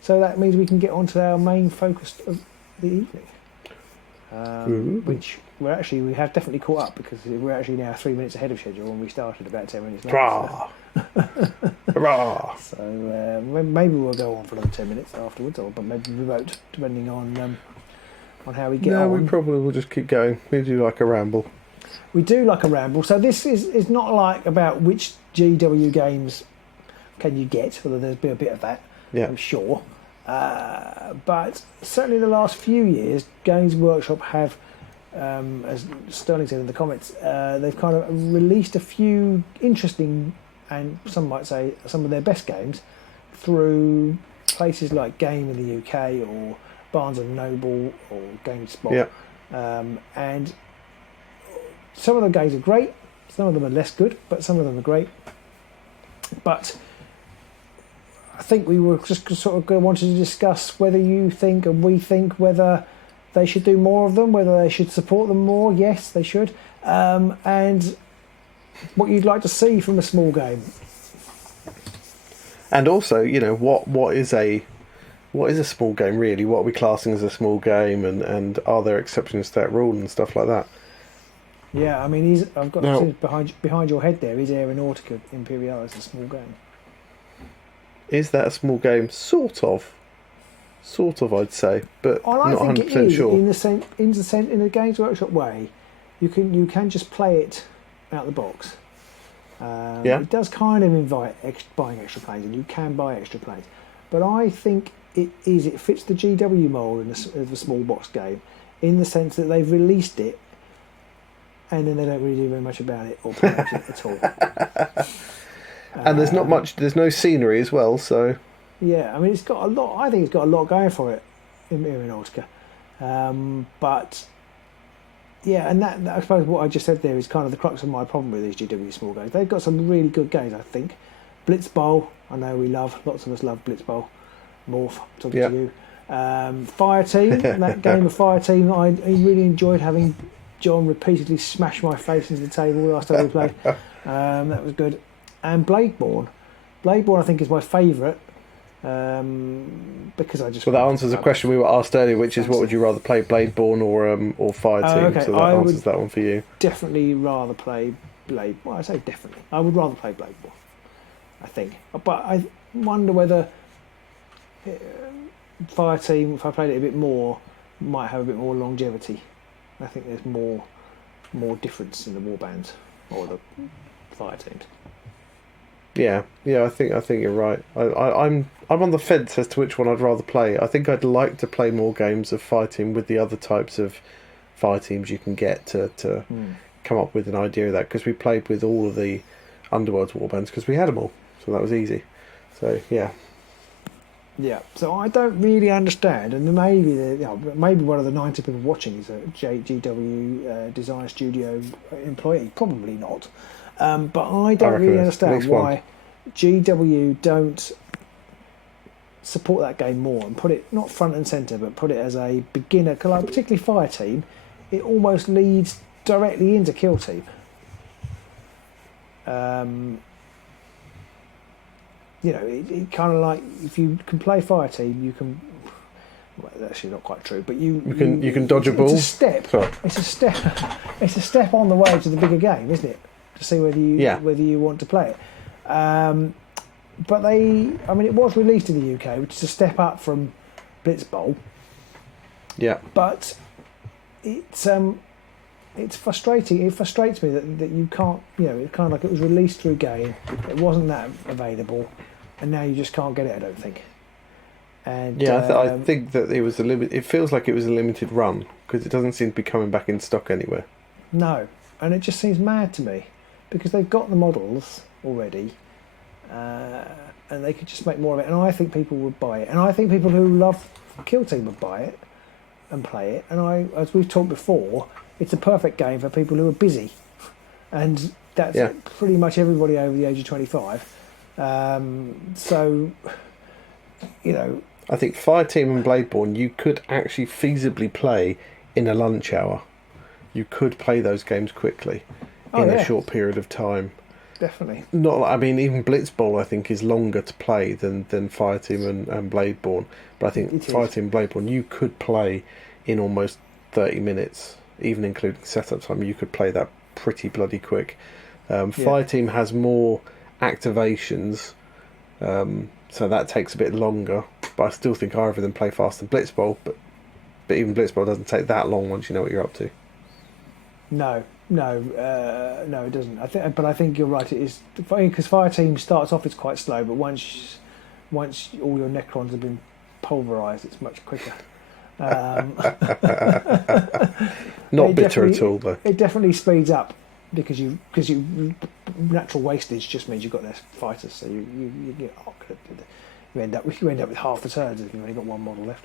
So that means we can get on to our main focus of the evening, which we have definitely caught up, because we're actually now 3 minutes ahead of schedule, and we started about 10 minutes late. Hurrah! So maybe we'll go on for another 10 minutes afterwards, but maybe we won't, depending on how we get on. No, we probably will just keep going. We do like a ramble. We do like a ramble. So this is not like about which GW games can you get, although there's been a bit of that, I'm sure. But certainly the last few years, Games Workshop have, as Sterling said in the comments, they've kind of released a few interesting, and some might say some of their best games, through places like Game in the UK or Barnes & Noble or GameSpot. And some of the games are great, some of them are less good, but some of them are great. But I think we were just sort of wanted to discuss whether you think and we think whether they should do more of them, whether they should support them more. Yes, they should. And what you'd like to see from a small game. And also, what is a what is a small game really? What are we classing as a small game, and are there exceptions to that rule and stuff like that? Yeah, I mean, I've got now, behind your head there is Aeronautica Imperialis, a small game. Is that a small game? Sort of, I'd say, but I not 100% sure. In the Games Workshop way, you can just play it out the box. It does kind of invite buying extra planes, and you can buy extra planes. But I think it fits the GW mould of a small box game, in the sense that they've released it, and then they don't really do very much about it or promote it at all. And there's not much. There's no scenery as well, so. Yeah, I mean, it's got a lot. I think it's got a lot going for it in Aeronautica, but. Yeah, and that I suppose what I just said there is kind of the crux of my problem with these GW small games. They've got some really good games, I think. Blitz Bowl, I know we love. Lots of us love Blitz Bowl. Morph, talking to you. Fire Team, that game of Fire Team, I really enjoyed having John repeatedly smash my face into the table last time we played. That was good. And Bladeborn. Bladeborn, I think, is my favourite. Because I just. Well, that answers a question we were asked earlier, which is what would you rather play, Bladeborn or Fire Team? Okay. So that answers that one for you. Definitely rather play Blade. Well, I say definitely. I would rather play Bladeborn, I think. But I wonder whether Fire Team, if I played it a bit more, might have a bit more longevity. I think there's more difference in the warbands or the Fire Teams. Yeah, I think you're right. I'm on the fence as to which one I'd rather play. I think I'd like to play more games of fighting with the other types of fire teams you can get to come up with an idea of that, because we played with all of the Underworld's warbands because we had them all, so that was easy. So yeah. Yeah, so I don't really understand, and maybe one of the 90 people watching is a GW Design Studio employee. Probably not. But I don't really understand why GW don't support that game more and put it not front and centre, but put it as a beginner, particularly Fire Team. It almost leads directly into Kill Team. It kind of like, if you can play Fire Team, you can. Well, that's actually not quite true, but you can dodge a ball. It's a step. Sorry. It's a step. It's a step on the way to the bigger game, isn't it? To see whether you want to play it. But it was released in the UK, which is a step up from Blitz Bowl. Yeah. But it's frustrating. It frustrates me that you can't. It's kind of like it was released through game. It wasn't that available, and now you just can't get it. I don't think. And I think that it was It feels like it was a limited run because it doesn't seem to be coming back in stock anywhere. No, and it just seems mad to me. Because they've got the models already, and they could just make more of it. And I think people would buy it. And I think people who love Kill Team would buy it and play it. And as we've talked before, it's a perfect game for people who are busy. And that's pretty much everybody over the age of 25. I think Fire Team and Bladeborn, you could actually feasibly play in a lunch hour. You could play those games quickly. In a short period of time. Definitely. Even Blitz Bowl I think is longer to play than Fire Team and Bladeborn. But I think Fire Team and Bladeborn you could play in almost 30 minutes, even including setup time. You could play that pretty bloody quick. Fire Team has more activations, so that takes a bit longer. But I still think either of them play faster than Blitz Bowl. But even Blitz Bowl doesn't take that long once you know what you're up to. No, it doesn't. I think you're right. It is because Fire Team starts off, it's quite slow, but once all your Necrons have been pulverised, it's much quicker. Not bitter at all, though. It definitely speeds up because you natural wastage just means you've got less fighters, so you end up with half the turns if you've only got one model left.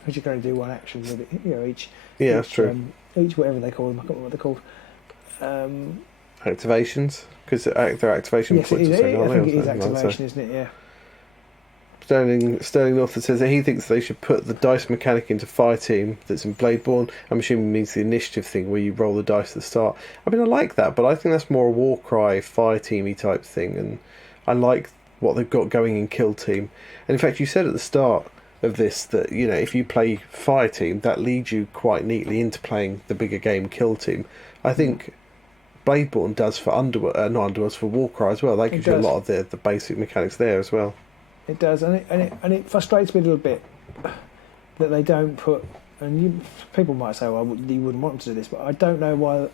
Because you can only do one action with it, each. Yeah, that's true. Each whatever they call them, I can't remember what they're called. Activations, because they're activation points. I think it is activation, isn't it? Yeah. Sterling North says that he thinks they should put the dice mechanic into Fire Team that's in Bladeborn. I'm assuming it means the initiative thing where you roll the dice at the start. I mean, I like that, but I think that's more a Warcry Fire Teamy type thing, and I like what they've got going in Kill Team. And in fact, you said at the start of this that, if you play Fireteam, that leads you quite neatly into playing the bigger game Kill Team. I think Bladeborn does for not Underworlds, for Warcry as well. That gives you a lot of the basic mechanics there as well. It does, and it frustrates me a little bit that they don't put. And people might say, "Well, you wouldn't want them to do this," but I don't know why.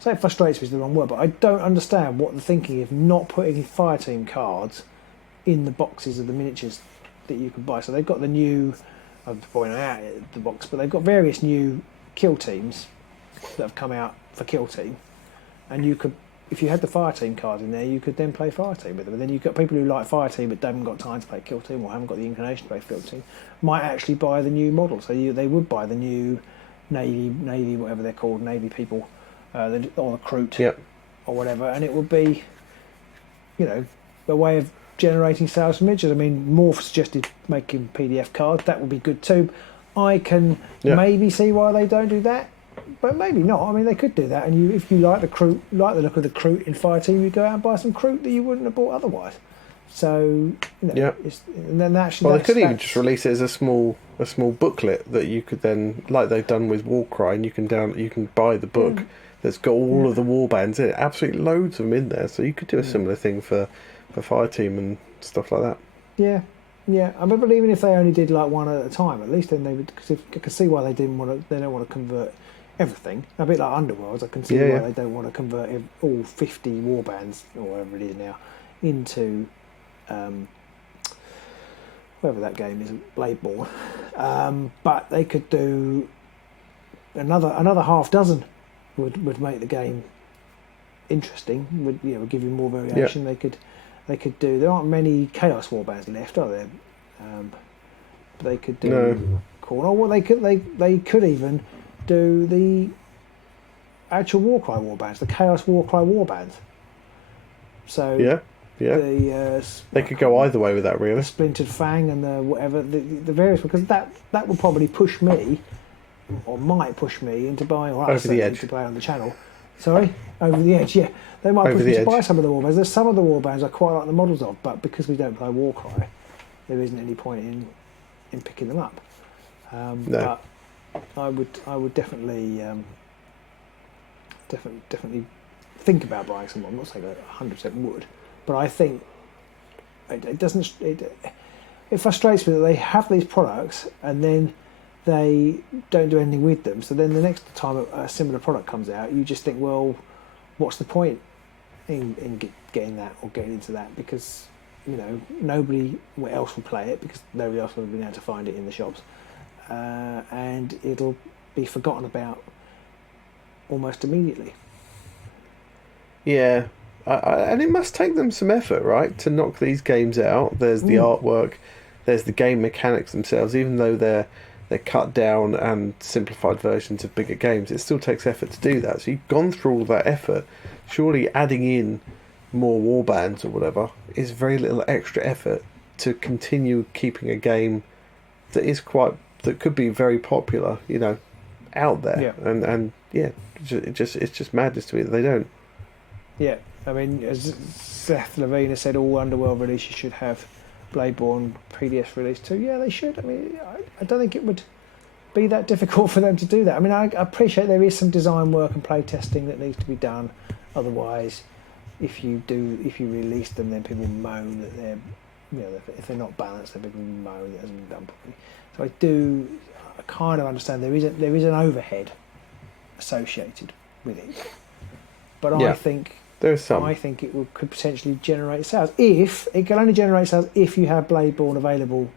Say it frustrates me is the wrong word, but I don't understand what the thinking of not putting Fireteam cards in the boxes of the miniatures that you can buy. So they've got the new, I'm pointing out the box, but they've got various new Kill Teams that have come out for Kill Team, and you could, if you had the Fireteam card in there, you could then play Fireteam with them. And then you've got people who like Fireteam but haven't got time to play Kill Team or haven't got the inclination to play Kill Team, might actually buy the new model. So they would buy the new Navy, whatever they're called, Navy people, or the Kroot, or whatever, and it would be, a way of generating sales from miniatures. I mean, Morph suggested making PDF cards. That would be good too. I can maybe see why they don't do that, but maybe not. I mean, they could do that, and if you like the Kroot, like the look of the Kroot in Fireteam, you go out and buy some Kroot that you wouldn't have bought otherwise. So, and then actually, they could even just release it as a small booklet that you could then, like they've done with Warcry, and you can buy the book that's got all of the warbands in it, absolutely loads of them in there. So you could do a similar thing for Fireteam and stuff like that. Yeah. I remember even if they only did like one at a time, at least then they would. Because I can see why they didn't want to. They don't want to convert everything. A bit like Underworlds, I can see why they don't want to convert all 50 warbands or whatever it is now into whatever that game is, Bladeborn. But they could do another half dozen. Would make the game interesting. Would give you more variation. They could do. There aren't many Chaos warbands left, are there? They could do. No. Cool. Well, they could even do the actual Warcry warbands, the Chaos Warcry warbands. So they could go either way with that, really. The Splintered Fang and the whatever the various, because that would probably push me, or might push me into buying, or over the edge to play on the channel. Sorry, over the edge. Yeah, they might push me to buy some of the warbands. There's some of the warbands I quite like the models of, but because we don't play Warcry, there isn't any point in picking them up. No. But I would definitely think about buying some. I'm not saying I 100% would, but I think it doesn't. It frustrates me that they have these products and then they don't do anything with them. So then the next time a similar product comes out, you just think, well, what's the point in getting that or getting into that? Because nobody else will play it because nobody else will have been able to find it in the shops, and it'll be forgotten about almost immediately. Yeah, and it must take them some effort, right, to knock these games out. There's the artwork, there's the game mechanics themselves. Even though they're cut down and simplified versions of bigger games, it still takes effort to do that. So you've gone through all that effort. Surely adding in more warbands or whatever is very little extra effort to continue keeping a game that could be very popular, out there. And it's just madness to me that they don't. Yeah, I mean, as Seth Levine has said, all Underworld releases should have Bladeborn PDF release too. Yeah, they should. I mean, I don't think it would be that difficult for them to do that. I mean, I appreciate there is some design work and play testing that needs to be done. Otherwise, if you release them, then people moan that they're, if they're not balanced, then people moan it hasn't been done properly. So I kind of understand there is an overhead associated with it, but I think. There's some. I think it could potentially generate sales. If it can only generate sales if you have Bladeborn available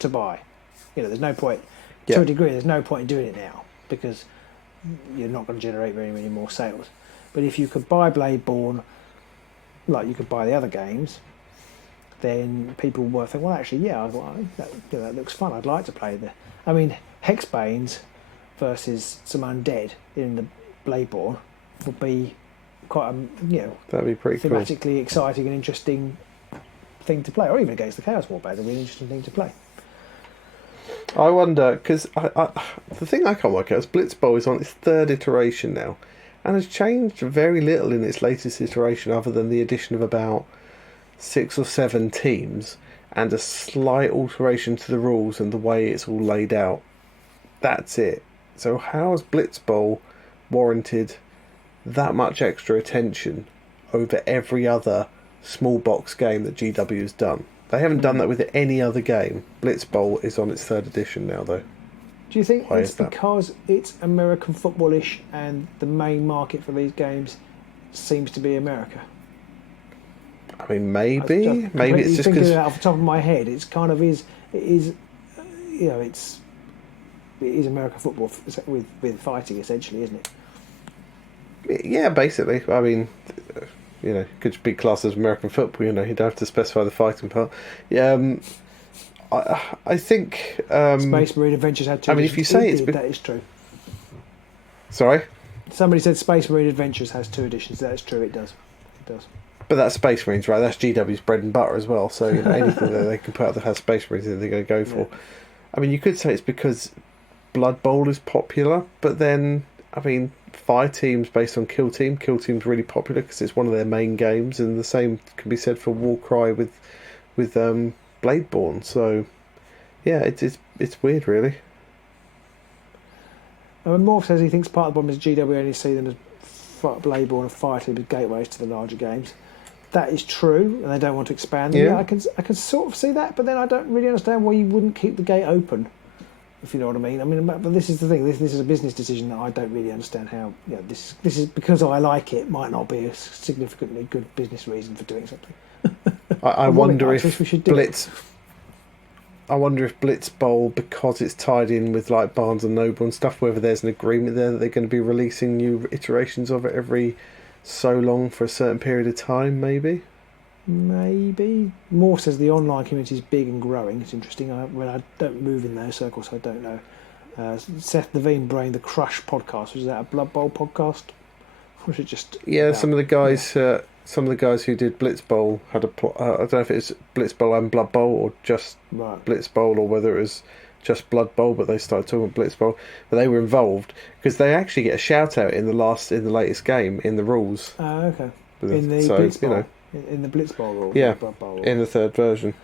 to buy. There's no point to a degree. There's no point in doing it now because you're not going to generate very many more sales. But if you could buy Bladeborn, like you could buy the other games, then people will think, well, actually, that looks fun. I'd like to play the. I mean, Hexbanes versus some undead in the Bladeborn would be quite that'd be pretty thematically exciting and interesting thing to play, or even against the Chaos Warbands, it'd be an interesting thing to play. I wonder, because the thing I can't work out is Blitzball is on its third iteration now and has changed very little in its latest iteration other than the addition of about 6 or 7 teams and a slight alteration to the rules and the way it's all laid out. That's it. So how has Blitzball warranted that much extra attention over every other small box game that GW has done? They haven't done that with any other game. Blitzball is on its 3rd edition now, though. Do you think it's because it's American footballish and the main market for these games seems to be America? I mean, maybe it's just because off the top of my head, it's kind of it is American football with fighting essentially, isn't it? Yeah, basically. I mean, could be classed as American football. You don't have to specify the fighting part. Yeah. I think Space Marine Adventures had 2 editions. I mean, if you say that is true. Sorry? Somebody said Space Marine Adventures has 2 editions. That is true, it does. It does. But that's Space Marines, right? That's GW's bread and butter as well. So anything that they can put out that has Space Marines in, they're going to go for. Yeah. I mean, you could say it's because Blood Bowl is popular, but then, I mean, Fire Team's based on Kill Team. Kill Team's really popular because it's one of their main games, and the same can be said for Warcry with Bladeborn. So, yeah, it's weird, really. Morph says he thinks part of the problem is GW only see them as Bladeborn and Fire Team as gateways to the larger games. That is true, and they don't want to expand them. Yeah, I can sort of see that, but then I don't really understand why you wouldn't keep the gate open, if you know what I mean. I mean, but this is the thing. This is a business decision that I don't really understand how. This is because I like it. Might not be a significantly good business reason for doing something. I wonder if Blitz. I wonder if Blitz Bowl, because it's tied in with like Barnes and Noble and stuff, whether there's an agreement there that they're going to be releasing new iterations of it every so long for a certain period of time, maybe. Moore says the online community is big and growing. It's interesting. I don't move in those circles, so I don't know. Seth Levine brained the Crush podcast. Was that a Blood Bowl podcast? Or was it just? Yeah, some of the guys who did Blitz Bowl had a I don't know if it's Blitz Bowl and Blood Bowl or just Blitz Bowl, or whether it was just Blood Bowl, but they started talking about Blitz Bowl. But they were involved because they actually get a shout out in the latest game in the rules. Okay. In the Blitz Bowl. In the Blitz Bowl rules. Yeah. Bowl in the 3rd version.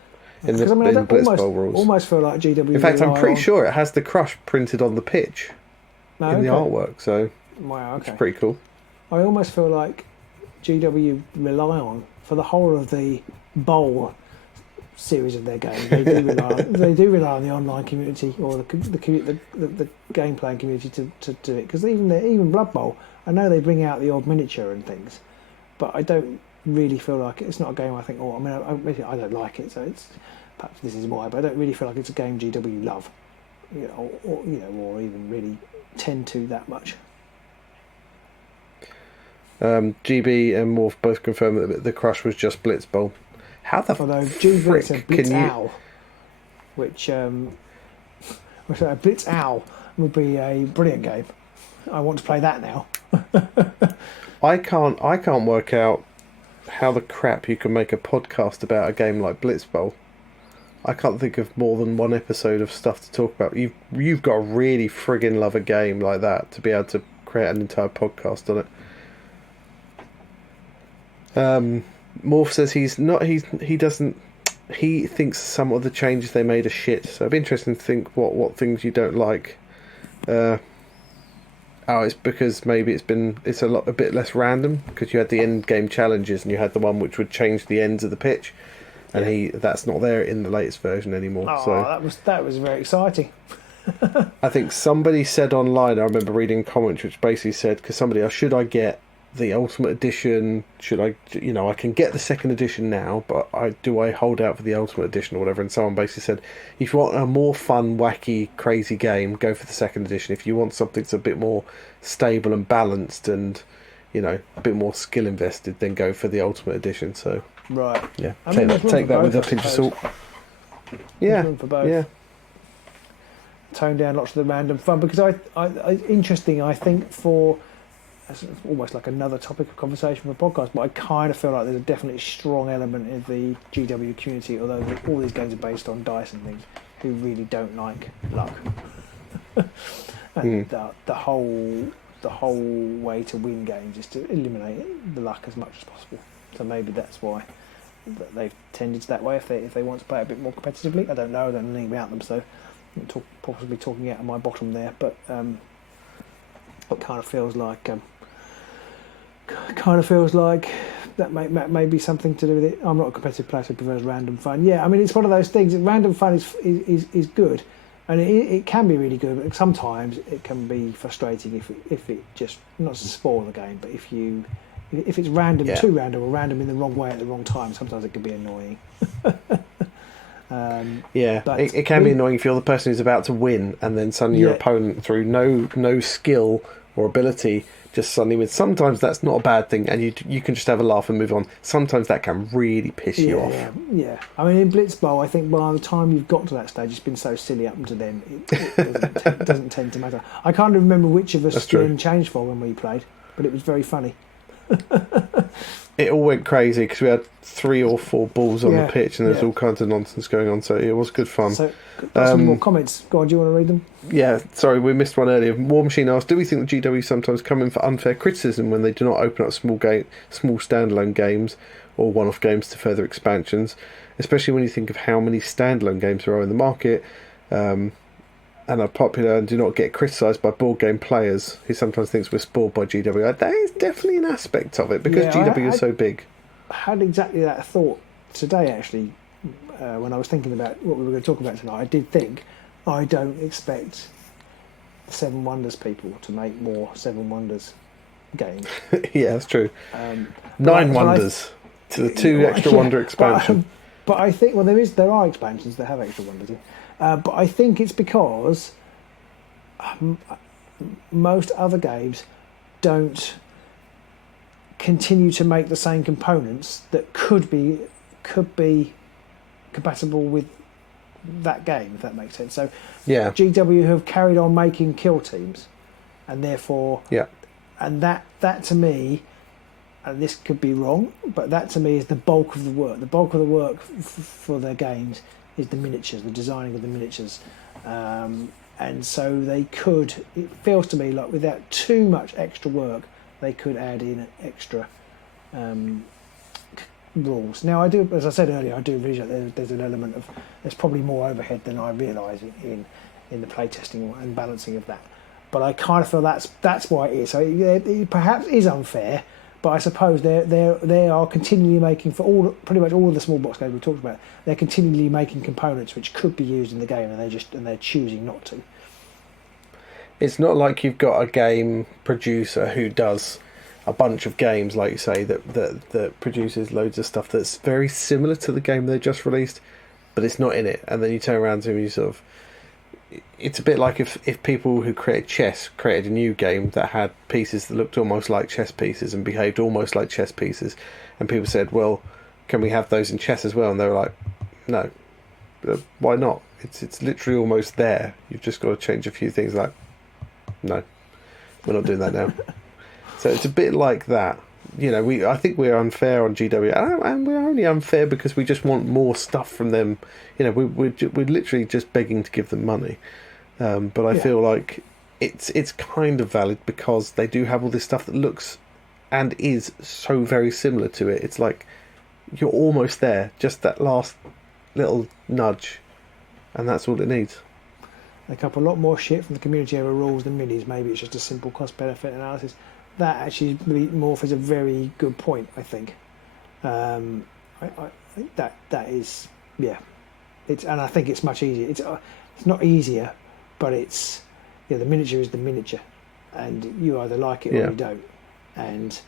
In the Blitz Bowl rules. Almost feel like GW. In fact, I'm pretty sure it has the Crush printed on the pitch in the artwork. So wow, okay. It's pretty cool. I almost feel like GW rely on, for the whole of the Bowl series of their games, they do rely on the online community or the game playing community to do it. Because even Blood Bowl, I know they bring out the odd miniature and things, but I don't really feel like it's not a game I think. I don't like it, so it's perhaps this is why. But I don't really feel like it's a game GW love, or even really tend to that much. GB and Morph both confirmed that the Crush was just Blitz Bowl. How the frick said Blitz Owl, which Blitz Owl would be a brilliant game. I want to play that now. I can't work out how the crap you can make a podcast about a game like Blitz Bowl. I can't think of more than one episode of stuff to talk about. You've got to really friggin' love a game like that to be able to create an entire podcast on it. Morph says he thinks some of the changes they made are shit, so it'd be interesting to think what things you don't like. It's because maybe it's a bit less random, because you had the end game challenges and you had the one which would change the ends of the pitch, and that's not there in the latest version anymore. That was very exciting. I think somebody said online, I remember reading a comment which basically said, because somebody asked, should I get the Ultimate Edition? Should I, I can get the 2nd edition now, but do I hold out for the Ultimate Edition or whatever? And someone basically said, if you want a more fun, wacky, crazy game, go for the 2nd edition. If you want something that's a bit more stable and balanced and, a bit more skill invested, then go for the Ultimate Edition. So, right. Yeah, take that with a pinch of salt. Yeah, for both. Yeah. Tone down lots of the random fun, because I think for... It's almost like another topic of conversation for a podcast, but I kind of feel like there's a definitely strong element in the GW community, although all these games are based on dice and things, who really don't like luck. And the whole way to win games is to eliminate the luck as much as possible. So maybe that's why they've tended that way if they want to play a bit more competitively. I don't know. I don't know anything about them, so I'm possibly talking out of my bottom there. But it kind of feels like that may be something to do with it. I'm not a competitive player who prefers random fun. Yeah, I mean, it's one of those things. Random fun is good, and it can be really good. But sometimes it can be frustrating if it just, not to spoil the game, but if it's random, too random, or random in the wrong way at the wrong time, sometimes it can be annoying. It can be annoying if you're the person who's about to win, and then suddenly your opponent, through no skill or ability, just suddenly wins. Sometimes that's not a bad thing, and you can just have a laugh and move on. Sometimes that can really piss you off. Yeah. I mean, in Blitz Bowl, I think by the time you've got to that stage, it's been so silly up until then, it doesn't tend to matter. I can't even remember which of us Lynn changed for when we played, but it was very funny. It all went crazy because we had 3 or 4 balls on the pitch, and there's all kinds of nonsense going on, so it was good fun. So, got some more comments. Go on, do you want to read them? Yeah, sorry, we missed one earlier. War Machine asked, do we think the GW sometimes come in for unfair criticism when they do not open up small standalone games or one-off games to further expansions, especially when you think of how many standalone games there are in the market, and are popular and do not get criticised by board game players who sometimes thinks we're spoiled by GW. That is definitely an aspect of it, because GW is so big. I had exactly that thought today, actually, when I was thinking about what we were going to talk about tonight. I did think, I don't expect Seven Wonders people to make more Seven Wonders games. Yeah, that's true. 9 Wonders to the 2 extra Wonder expansion. But I think, well, there are expansions that have extra Wonders in. But I think it's because most other games don't continue to make the same components that could be compatible with that game, if that makes sense. So GW have carried on making kill teams, and therefore and that to me, and this could be wrong, but that to me is the bulk of the work. The bulk of the work for their games is the miniatures, the designing of the miniatures, and so they could. It feels to me like without too much extra work, they could add in extra rules. Now, I do, as I said earlier, I do appreciate there's an element of there's probably more overhead than I realise in the playtesting and balancing of that. But I kind of feel that's why it is. So it perhaps is unfair. But I suppose they are continually making, for pretty much all of the small box games we talked about, they're continually making components which could be used in the game, and they're choosing not to. It's not like you've got a game producer who does a bunch of games, like you say, that produces loads of stuff that's very similar to the game they just released, but it's not in it. And then you turn around to them and you sort of... It's a bit like if people who create chess created a new game that had pieces that looked almost like chess pieces and behaved almost like chess pieces, and people said, well, can we have those in chess as well? And they were like, no, why not? It's literally almost there. You've just got to change a few things. Like, no, we're not doing that now. So it's a bit like that. You know, I think we're unfair on GW, and we're only unfair because we just want more stuff from them. You know, we're literally just begging to give them money. But I feel like it's kind of valid because they do have all this stuff that looks and is so very similar to it. It's like you're almost there, just that last little nudge, and that's all it needs. They couple a lot more shit from the community over rules than minis. Maybe it's just a simple cost-benefit analysis. That actually Morph is a very good point, I think. I think that is, and I think it's much easier. It's not easier, but it's the miniature is the miniature, and you either like it or you don't, and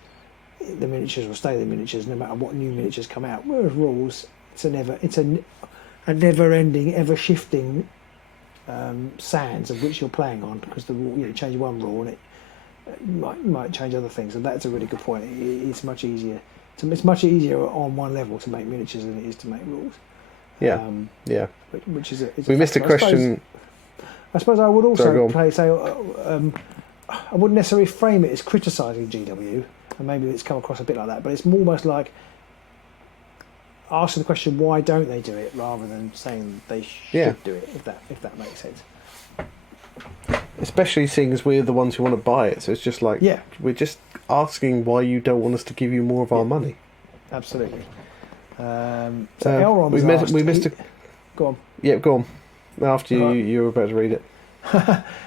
the miniatures will stay the miniatures no matter what new miniatures come out. Whereas rules, it's a never-ending, ever-shifting sands of which you're playing on, because the rule, change one rule and it might change other things, and that's a really good point. It's much easier. It's much easier on one level to make miniatures than it is to make rules. Which is we missed a question. I suppose I would also I wouldn't necessarily frame it as criticising GW, and maybe it's come across a bit like that, but it's almost like asking the question, why don't they do it, rather than saying they should do it, if that makes sense. Especially seeing as we're the ones who want to buy it, so it's just like we're just asking why you don't want us to give you more of our money. Absolutely. So Elrond was we missed a... Go on. Yeah, go on. After you were about to read it.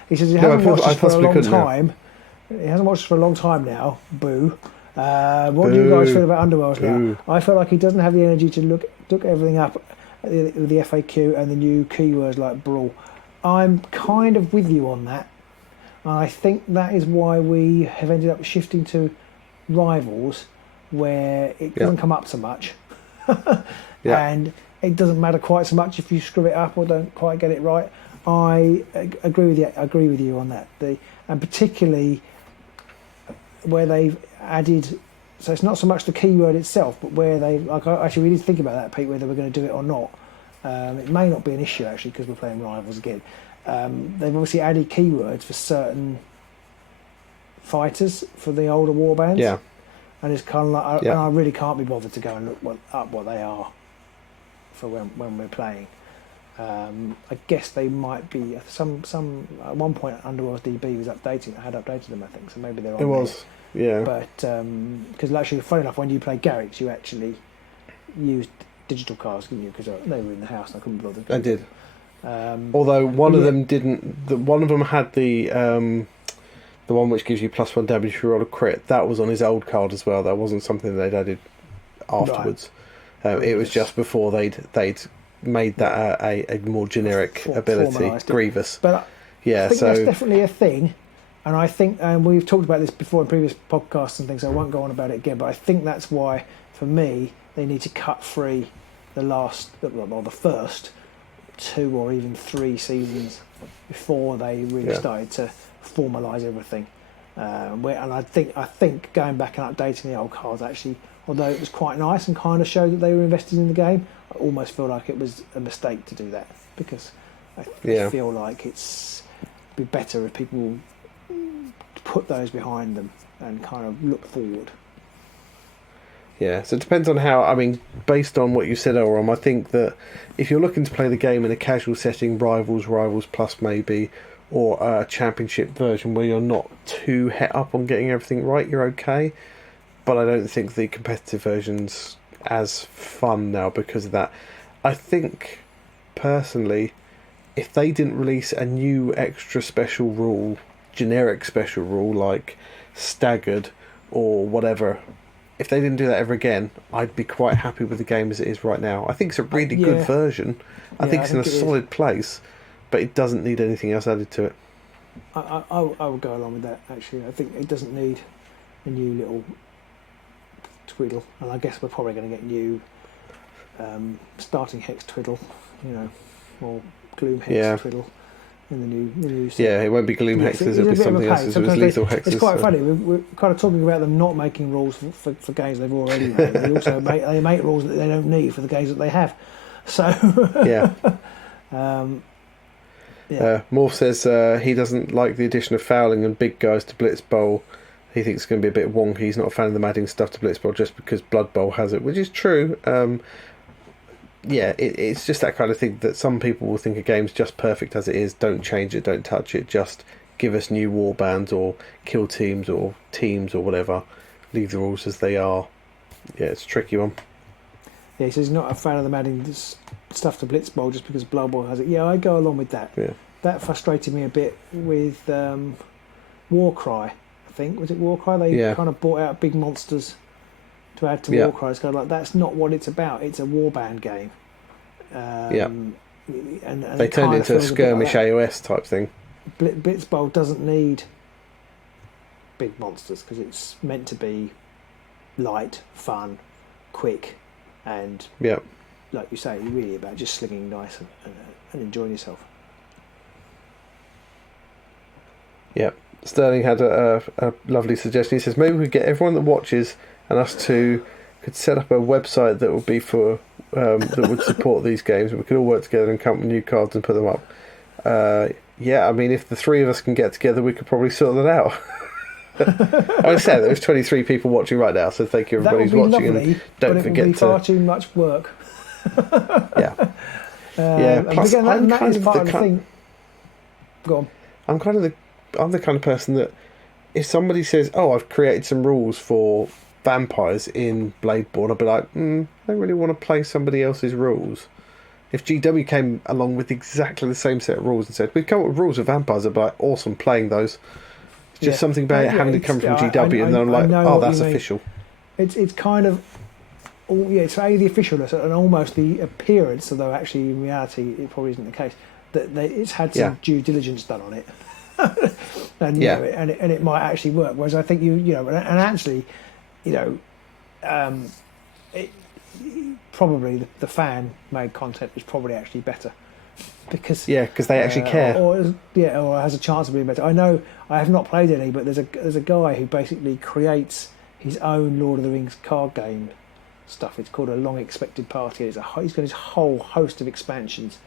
He says he hasn't watched us for a long time. He hasn't watched us for a long time now. Boo. What do you guys feel about Underworlds now? I feel like he doesn't have the energy to look everything up with the FAQ and the new keywords like brawl. I'm kind of with you on that. I think that is why we have ended up shifting to Rivals, where it doesn't come up so much. And it doesn't matter quite so much if you screw it up or don't quite get it right. I agree with you. On that. And particularly where they've added, so it's not so much the keyword itself, but where they actually we need to think about that, Pete, whether we're going to do it or not. It may not be an issue actually because we're playing Rivals again. They've obviously added keywords for certain fighters for the older warbands. Yeah. And it's kind of like, and I really can't be bothered to go and look up what they are for when we're playing. I guess they might be some at one point Underworld DB was updating. I had updated them, I think, so maybe they're on. It was, yeah. But because actually, funny enough, when you play Garrix, you actually used digital cards, didn't you? Because they were in the house, and I couldn't be bothered. I did. Although one of them didn't. One of them had the one which gives you +1 damage if you roll a crit. That was on his old card as well. That wasn't something they'd added afterwards. Right. It was just before they'd made that a more generic ability, Grievous. But I think that's definitely a thing, and I think, and we've talked about this before in previous podcasts and things, so I won't go on about it again, but I think that's why, for me, they need to cut free the first 2 or even 3 seasons before they really started to formalise everything. And I think going back and updating the old cards actually, although it was quite nice and kind of showed that they were invested in the game, I almost feel like it was a mistake to do that, because I feel like it'd be better if people put those behind them and kind of look forward. Yeah, so it depends on how, based on what you said, Elrom, I think that if you're looking to play the game in a casual setting, Rivals Plus maybe, or a championship version where you're not too het up on getting everything right, you're okay. But I don't think the competitive version's as fun now because of that. I think, personally, if they didn't release a new extra special rule, generic special rule like staggered or whatever, if they didn't do that ever again, I'd be quite happy with the game as it is right now. I think it's a really good version. I think it's in a solid place, but it doesn't need anything else added to it. I would go along with that, actually. I think it doesn't need a new little twiddle, and I guess we're probably going to get new starting hex twiddle, or gloom hex twiddle in the new set. Yeah, it won't be gloom hexes, it'll be something else. It was lethal hexes. It's quite funny. We're kind of talking about them not making rules for games they've already made. They also make rules that they don't need for the games that they have. So yeah. Morph says he doesn't like the addition of fouling and big guys to Blitz Bowl. He thinks it's going to be a bit wonky. He's not a fan of them adding stuff to Blitz Bowl just because Blood Bowl has it, which is true. It's just that kind of thing that some people will think a game's just perfect as it is. Don't change it, don't touch it. Just give us new war bands or kill teams or whatever. Leave the rules as they are. Yeah, it's a tricky one. Yeah, he says he's not a fan of them adding this stuff to Blitz Bowl just because Blood Bowl has it. Yeah, I go along with that. Yeah. That frustrated me a bit with Warcry. I think was it Warcry? They kind of brought out big monsters to add to Warcry. It's kind of like that's not what it's about. It's a warband game. And they turned it into a skirmish AOS type thing. Blitz Bowl doesn't need big monsters because it's meant to be light, fun, quick, and like you say, really about just slinging dice and enjoying yourself. Yeah. Sterling had a lovely suggestion. He says maybe we could get everyone that watches and us two could set up a website that would be for that would support these games. We could all work together and come up with new cards and put them up. If the three of us can get together, we could probably sort that out. I said there's 23 people watching right now, so thank you everybody who's watching. Lovely, and don't forget it would be far too much work. Plus, that is part of the thing. Go on. I'm the kind of person that if somebody says, "Oh, I've created some rules for vampires in Bladeborn, I'd be like, I don't really want to play somebody else's rules. If GW came along with exactly the same set of rules and said, we've come up with rules of vampires, I'd be like, awesome, playing those. It's just something about it having to come from GW, and then I'm like, oh, that's official. It's kind of, it's A, the officialness and almost the appearance, although actually in reality it probably isn't the case, that it's had some due diligence done on it. And it might actually work. Whereas I think probably the fan made content is probably actually better because they actually care, or has a chance of being better. I know I have not played any, but there's a guy who basically creates his own Lord of the Rings card game stuff. It's called A Long Expected Party. He's got his whole host of expansions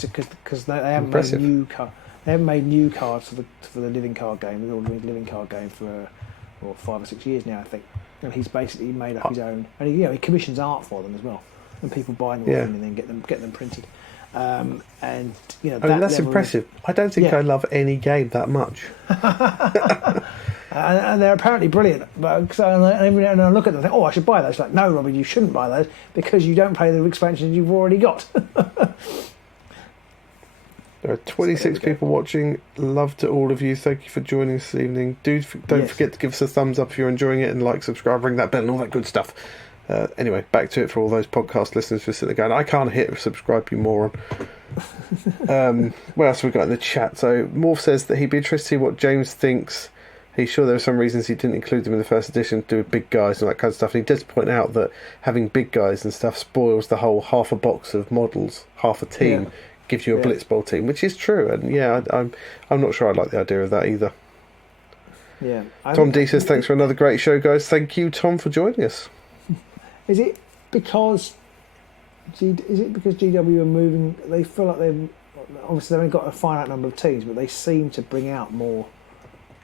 because they haven't Impressive. made new cards. They haven't made new cards for the living card game, the Lord of the Rings living card game for 5 or 6 years now, I think. And he's basically made up his own, and he commissions art for them as well, and people buy them and then get them printed. That's impressive. I don't think I love any game that much. and they're apparently brilliant. But every now and then I look at them and think, I should buy those. It's like, no, Robin, you shouldn't buy those because you don't play the expansions you've already got. There are 26 people watching. Love to all of you. Thank you for joining us this evening. Don't forget to give us a thumbs up if you're enjoying it, and like, subscribe, ring that bell, and all that good stuff. Anyway, back to it for all those podcast listeners who are sitting there going, I can't hit subscribe, you moron. What else have we got in the chat? So Morph says that he'd be interested to see what James thinks. He's sure there are some reasons he didn't include them in the first edition to do with big guys and all that kind of stuff. And he does point out that having big guys and stuff spoils the whole half a box of models, half a team. Gives you a Blitzball team, which is true, and I'm not sure I like the idea of that either. Yeah. Tom D says, thanks for another great show, guys. Thank you, Tom, for joining us. Is it because GW are moving? They feel like they've only got a finite number of teams, but they seem to bring out more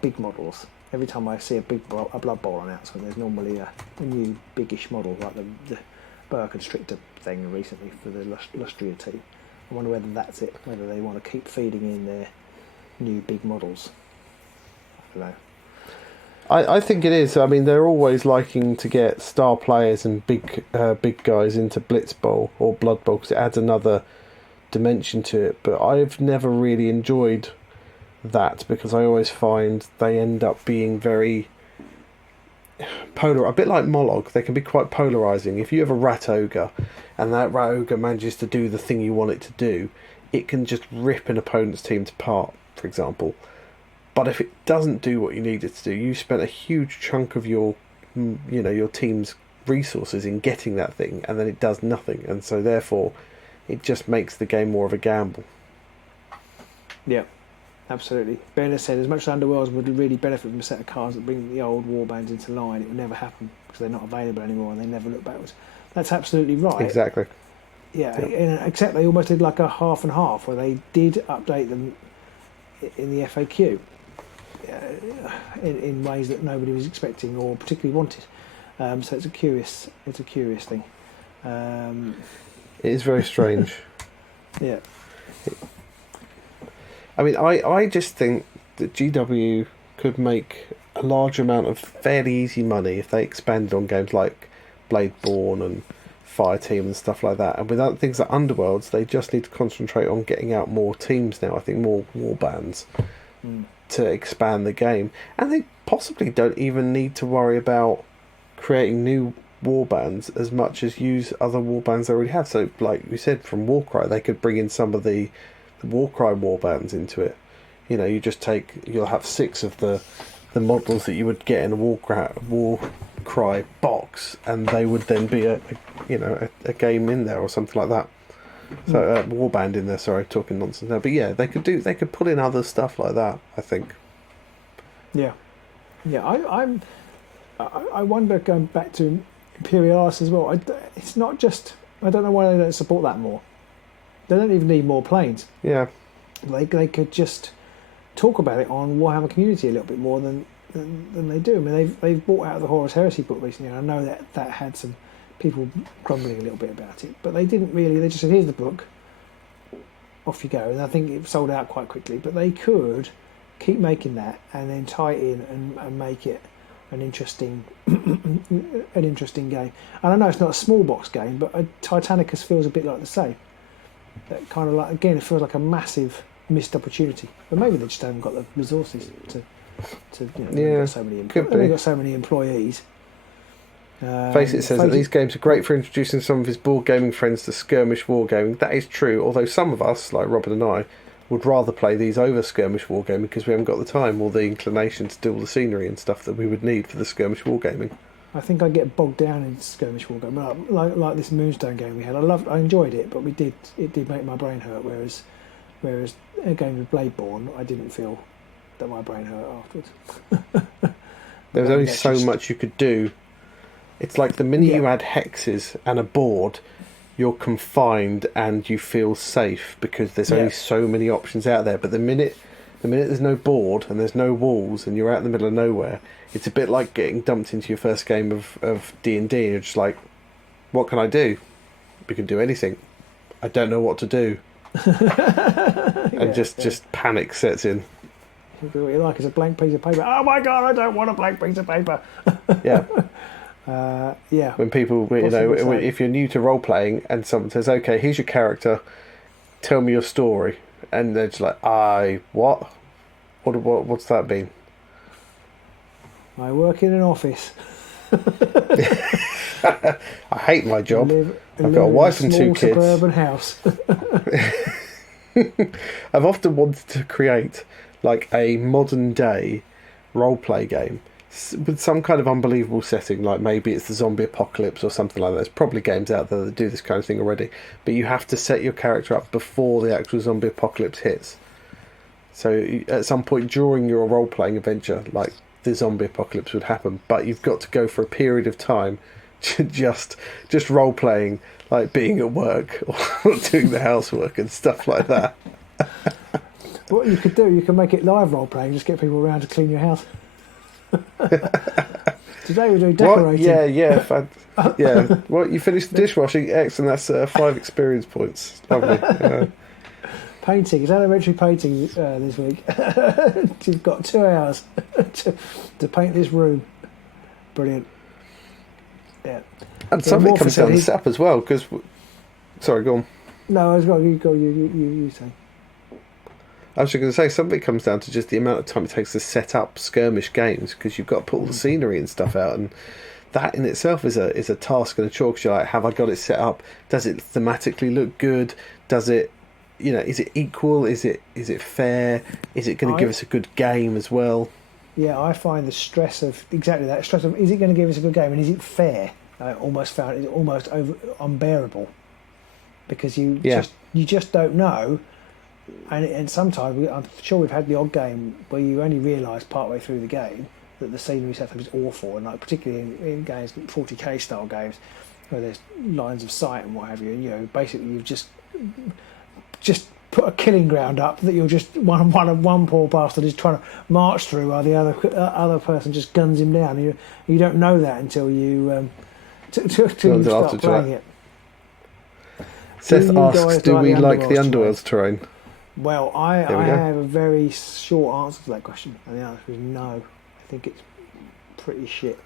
big models. Every time I see a Blood Bowl announcement, there's normally a new biggish model, like the Boa Constrictor thing recently for the Lustria team. I wonder whether that's it, whether they want to keep feeding in their new big models. I don't know. I think it is. I mean, they're always liking to get star players and big guys into Blitzball or Blood Bowl because it adds another dimension to it. But I've never really enjoyed that because I always find they end up being very polar, a bit like Mollog. They can be quite polarizing. If you have a rat ogre and that rat ogre manages to do the thing you want it to do, it can just rip an opponent's team apart, for example. But if it doesn't do what you need it to do, you spent a huge chunk of your team's resources in getting that thing, and then it does nothing, and so therefore it just makes the game more of a gamble. Yeah. Absolutely. Ben has said, as much as Underworlds would really benefit from a set of cards that bring the old warbands into line, it would never happen because they're not available anymore and they never look backwards. That's absolutely right. Exactly. Yeah, except they almost did like a half and half where they did update them in the FAQ in ways that nobody was expecting or particularly wanted. So it's a curious thing. It is very strange. Yeah. I mean, I just think that GW could make a large amount of fairly easy money if they expanded on games like Bladeborn and Fireteam and stuff like that. And without things like Underworlds, they just need to concentrate on getting out more teams now. I think more warbands to expand the game. And they possibly don't even need to worry about creating new warbands as much as use other warbands they already have. So, like we said, from Warcry, they could bring in some of the Warcry warbands into it. You'll have 6 of the models that you would get in a Warcry box, and they would then be a game in there or something like that. So warband in there. Sorry, talking nonsense now. But yeah, they could put in other stuff like that, I think. Yeah. I wonder, going back to Imperialis as well. It's not just. I don't know why they don't support that more. They don't even need more planes. Yeah. They could just talk about it on Warhammer Community a little bit more than they do. I mean, they've bought out the Horus Heresy book recently, and I know that had some people grumbling a little bit about it. But they didn't really. They just said, here's the book, off you go. And I think it sold out quite quickly. But they could keep making that and then tie it in and make it an interesting game. And I know it's not a small box game, but Titanicus feels a bit like the same. That kind of like, again, it feels like a massive missed opportunity. But maybe they just haven't got the resources to they've got so many employees. Faceit says that these games are great for introducing some of his board gaming friends to skirmish wargaming. That is true, although some of us, like Robin and I, would rather play these over skirmish wargaming because we haven't got the time or the inclination to do all the scenery and stuff that we would need for the skirmish wargaming. I think I get bogged down in skirmish wargaming, like this Moonstone game we had. I enjoyed it, but it did make my brain hurt. Whereas a game with Bladeborn, I didn't feel that my brain hurt afterwards. There was only so much you could do. It's like the minute you add hexes and a board, you're confined and you feel safe because there's only so many options out there. But the minute there's no board and there's no walls and you're out in the middle of nowhere, it's a bit like getting dumped into your first game of D&D and you're just like, what can I do? We can do anything. I don't know what to do. And just panic sets in. What you like is a blank piece of paper. Oh my god, I don't want a blank piece of paper. Yeah. When people, if you're new to role playing and someone says, "Okay, here's your character, tell me your story," and they're just like, what? What's that mean? I work in an office. I hate my job. I've got a wife and 2 kids. Suburban house. I've often wanted to create like a modern day role play game with some kind of unbelievable setting, like maybe it's the zombie apocalypse or something like that. There's probably games out there that do this kind of thing already, but you have to set your character up before the actual zombie apocalypse hits. So at some point during your role-playing adventure, like, the zombie apocalypse would happen, but you've got to go for a period of time just role-playing, like being at work or doing the housework and stuff like that. What you could do, you can make it live role-playing, just get people around to clean your house. Today we're doing decorating. What? Yeah. Well, you finished the dishwashing, excellent. That's 5 experience points. Lovely. Painting. It's elementary painting this week. You've got 2 hours to paint this room. Brilliant. Yeah. And something comes down the setup as well. Because, sorry, go on. No, I was going. You say. I was just going to say, something comes down to just the amount of time it takes to set up skirmish games, because you've got to put all the scenery and stuff out, and that in itself is a task and a chore. Because you're like, have I got it set up? Does it thematically look good? Does it, is it equal? Is it fair? Is it going to give us a good game as well? Yeah, I find the stress of exactly that. Stress of, is it going to give us a good game, and is it fair? I almost found it almost unbearable, because you just don't know. And sometimes, I'm sure we've had the odd game where you only realise partway through the game that the scenery setup is awful, and like particularly in games, 40k style games, where there's lines of sight and what have you, and basically you've just put a killing ground up that you're just one poor bastard is trying to march through, while the other person just guns him down. You don't know that until you start playing it. Seth asks, do we like the Underworld's terrain? Well, I have a very short answer to that question, and the answer is no. I think it's pretty shit.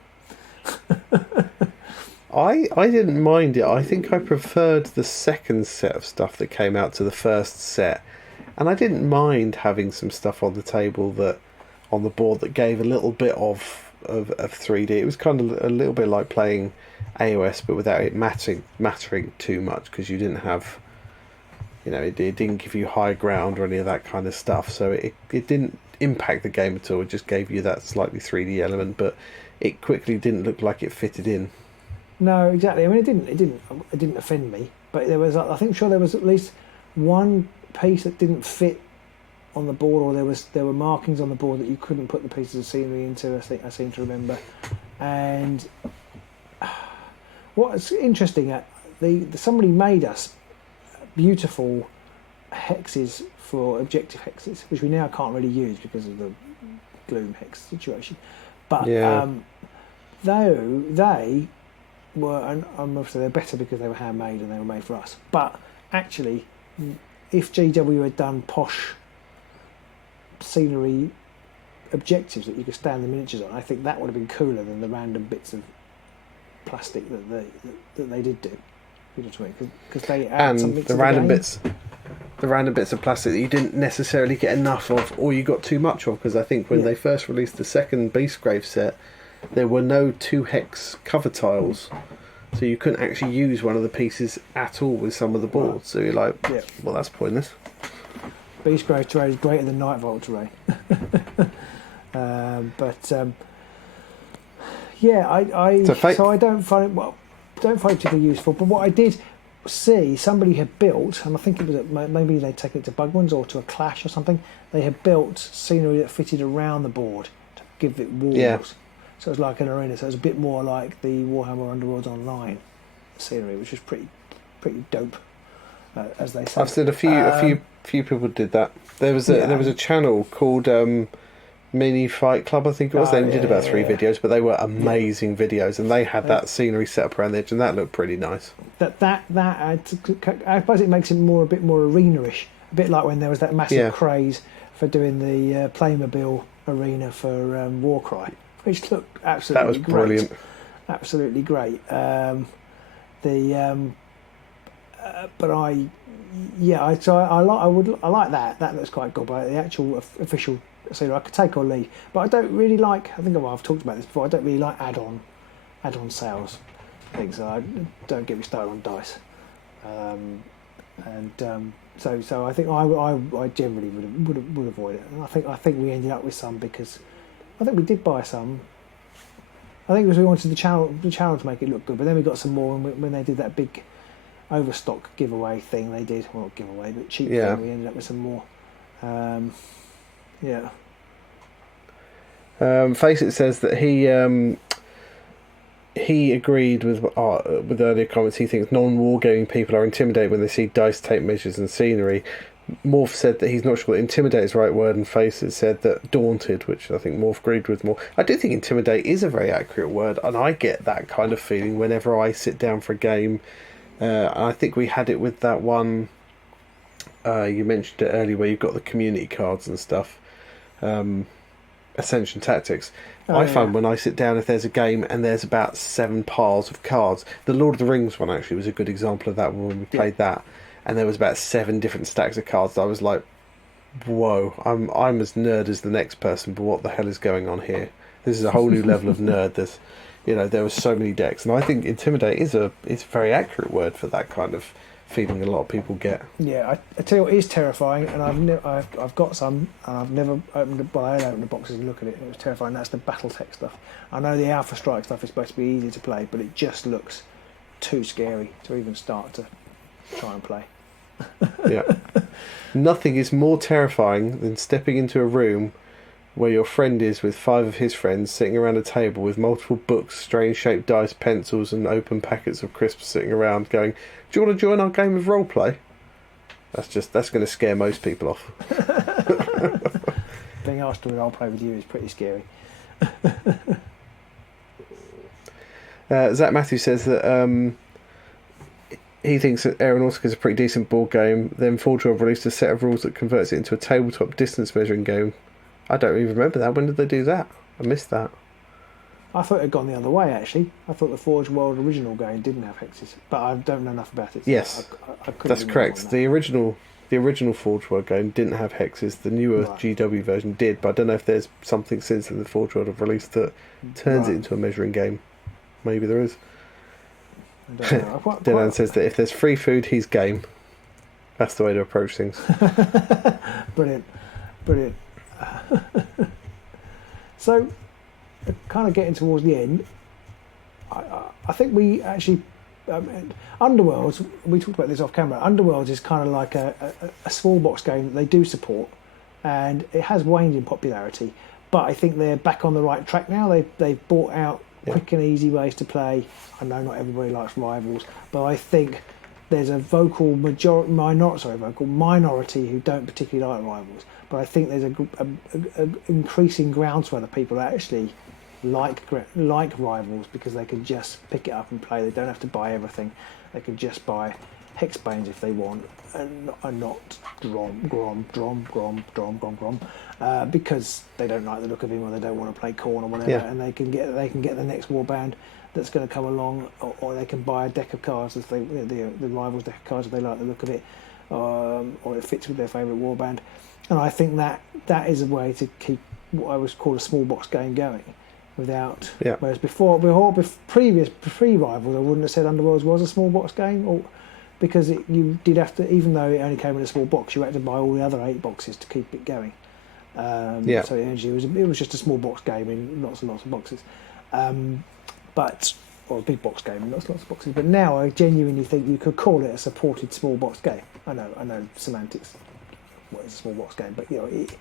I didn't mind it. I think I preferred the second set of stuff that came out to the first set, and I didn't mind having some stuff on the table on the board that gave a little bit of 3D. It was kind of a little bit like playing AOS, but without it mattering too much, because you didn't have, it didn't give you high ground or any of that kind of stuff, so it didn't impact the game at all. It just gave you that slightly 3D element, but it quickly didn't look like it fitted in. No, exactly. I mean, it didn't offend me, but there was, I think, sure there was at least one piece that didn't fit on the board, or there were markings on the board that you couldn't put the pieces of scenery into. I seem to remember. And what's interesting, somebody made us beautiful hexes for objective hexes, which we now can't really use because of the gloom hex situation. But they were, and obviously they're better because they were handmade and they were made for us. But actually, if GW had done posh scenery objectives that you could stand the miniatures on, I think that would have been cooler than the random bits of plastic that they did do. You know what I mean? Because they added something to the random game. The random bits of plastic that you didn't necessarily get enough of, or you got too much of. Because I think when they first released the second Beastgrave set, there were no 2-hex cover tiles, so you couldn't actually use one of the pieces at all with some of the boards. So you're like, well, that's pointless. Beastgrave terrain is greater than Nightvault terrain. So I don't find it particularly useful. But what I did see, somebody had built, and I think it was maybe they'd taken it to Bugman's or to a Clash or something. They had built scenery that fitted around the board to give it walls. Yeah. So it was like an arena. So it was a bit more like the Warhammer Underworlds Online scenery, which was pretty dope, as they say. I've seen a few people did that. There was a channel called Mini Fight Club, I think it was. They did about 3 videos, but they were amazing videos, and they had that scenery set up around the edge, and that looked pretty nice. I suppose it makes it a bit more arena-ish, a bit like when there was that massive craze for doing the Playmobil arena for Warcry, which looked absolutely great. That was brilliant. Absolutely great. I like that. That looks quite good. But the actual official scenery, I could take or leave. But I don't really like. I think I've talked about this before. I don't really like add-on sales things. So don't get me started on dice. So I think I generally would avoid it. And I think we ended up with some because I think we did buy some. I think it was we wanted the channel to make it look good, but then we got some more when they did that big overstock giveaway thing they did. Well, not giveaway, but cheap thing. We ended up with some more. Faceit says that he agreed with earlier comments. He thinks non-wargaming people are intimidated when they see dice, tape measures and scenery. Morph said that he's not sure that intimidate is the right word, and Faceit said that daunted, which I think Morph agreed with more. I do think intimidate is a very accurate word, and I get that kind of feeling whenever I sit down for a game. I think we had it with that one, you mentioned it earlier, where you've got the community cards and stuff. Ascension Tactics. I find when I sit down, if there's a game and there's about 7 piles of cards, the Lord of the Rings one actually was a good example of that when we played that, and there was about 7 different stacks of cards. I was like, whoa, I'm as nerd as the next person, but what the hell is going on here? This is a whole new level of nerd. There were so many decks, and I think intimidate is a very accurate word for that kind of feeling a lot of people get. Yeah, I tell you what is terrifying, and I've got some, and I've never opened it. Well, I opened the boxes and look at it, and it was terrifying. That's the BattleTech stuff. I know the Alpha Strike stuff is supposed to be easy to play, but it just looks too scary to even start to try and play. Yeah, nothing is more terrifying than stepping into a room where your friend is with 5 of his friends sitting around a table with multiple books, strange shaped dice, pencils and open packets of crisps sitting around going, do you want to join our game of roleplay? That's going to scare most people off. Being asked to roleplay with you is pretty scary. Zach Matthews says that he thinks that Aeronautica is a pretty decent board game. Then Forge World released a set of rules that converts it into a tabletop distance measuring game. I don't even remember that. When did they do that? I missed that. I thought it had gone the other way, actually. I thought the Forge World original game didn't have hexes, but I don't know enough about it. So yes, I that's correct. The original Forge World game didn't have hexes. The newer GW version did, but I don't know if there's something since then the Forge World have released that turns it into a measuring game. Maybe there is. I don't know. Dylan says that if there's free food, he's game. That's the way to approach things. Brilliant. So, kind of getting towards the end, I think we actually Underworlds. We talked about this off camera. Underworlds is kind of like a small box game that they do support, and it has waned in popularity. But I think they're back on the right track now. They've brought out quick and easy ways to play. I know not everybody likes Rivals, but I think there's a vocal minority who don't particularly like Rivals. But I think there's a increasing groundswell of people that actually like Rivals because they can just pick it up and play. They don't have to buy everything. They can just buy hexbanes if they want, and not Grom, because they don't like the look of him or they don't want to play Khorne or whatever, and they can get the next warband that's going to come along, or they can buy a deck of cards if they the rivals deck of cards if they like the look of it, or it fits with their favourite warband. And I think that is a way to keep what I would call a small box game going. Without, whereas previous pre-rivals, I wouldn't have said Underworlds was a small box game, because you did have to, even though it only came in a small box, you had to buy all the other 8 boxes to keep it going. So it was just a small box game in lots and lots of boxes, or a big box game in lots and lots of boxes. But now I genuinely think you could call it a supported small box game. I know semantics. What is a small box game? But it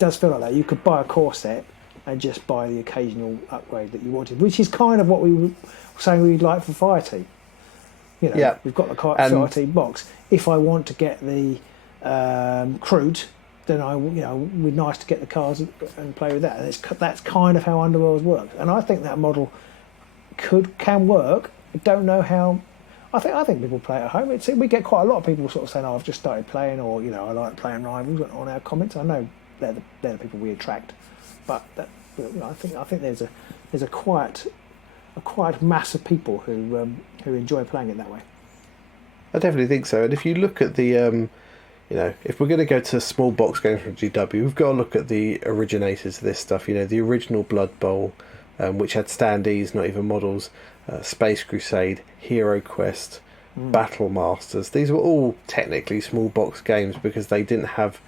does feel like that. You could buy a core set and just buy the occasional upgrade that you wanted, which is kind of what we were saying we'd like for Fireteam. We've got the Fireteam box. If I want to get the Kroot, then we'd nice to get the cards and play with that. And that's kind of how Underworlds works. And I think that model can work. I don't know how. I think people play it at home. We get quite a lot of people sort of saying, "Oh, I've just started playing," or I like playing Rivals on our comments. I know they're the people we attract. But I think there's a quiet mass of people who enjoy playing it that way. I definitely think so. And if you look at the, if we're going to go to small box games from GW, we've got to look at the originators of this stuff. The original Blood Bowl, which had standees, not even models, Space Crusade, Hero Quest, Battle Masters. These were all technically small box games because they didn't have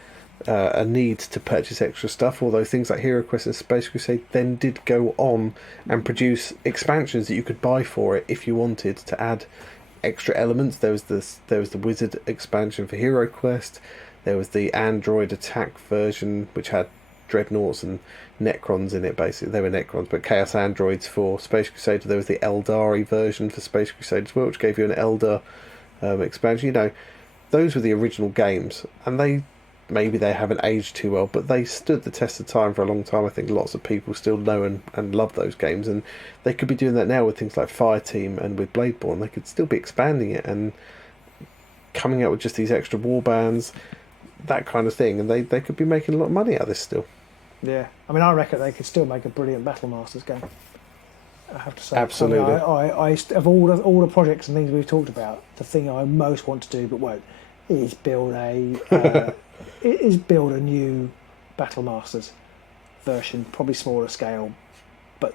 a need to purchase extra stuff, although things like Hero Quest and Space Crusade then did go on and produce expansions that you could buy for it if you wanted to add extra elements. There was the Wizard expansion for Hero Quest. There was the Android attack version, which had Dreadnoughts and Necrons in it. Basically, they were Necrons, but Chaos Androids for Space Crusade. There was the Eldari version for Space Crusade as well, which gave you an Eldar expansion. Those were the original games, and maybe they haven't aged too well, but they stood the test of time for a long time. I think lots of people still know and love those games, and they could be doing that now with things like Fireteam and with Bladeborn. They could still be expanding it and coming out with just these extra warbands, that kind of thing, and they could be making a lot of money out of this still. Yeah, I reckon they could still make a brilliant Battle Masters game. I have to say, absolutely. I of all the projects and things we've talked about, the thing I most want to do but won't is build a new Battle Masters version, probably smaller scale, but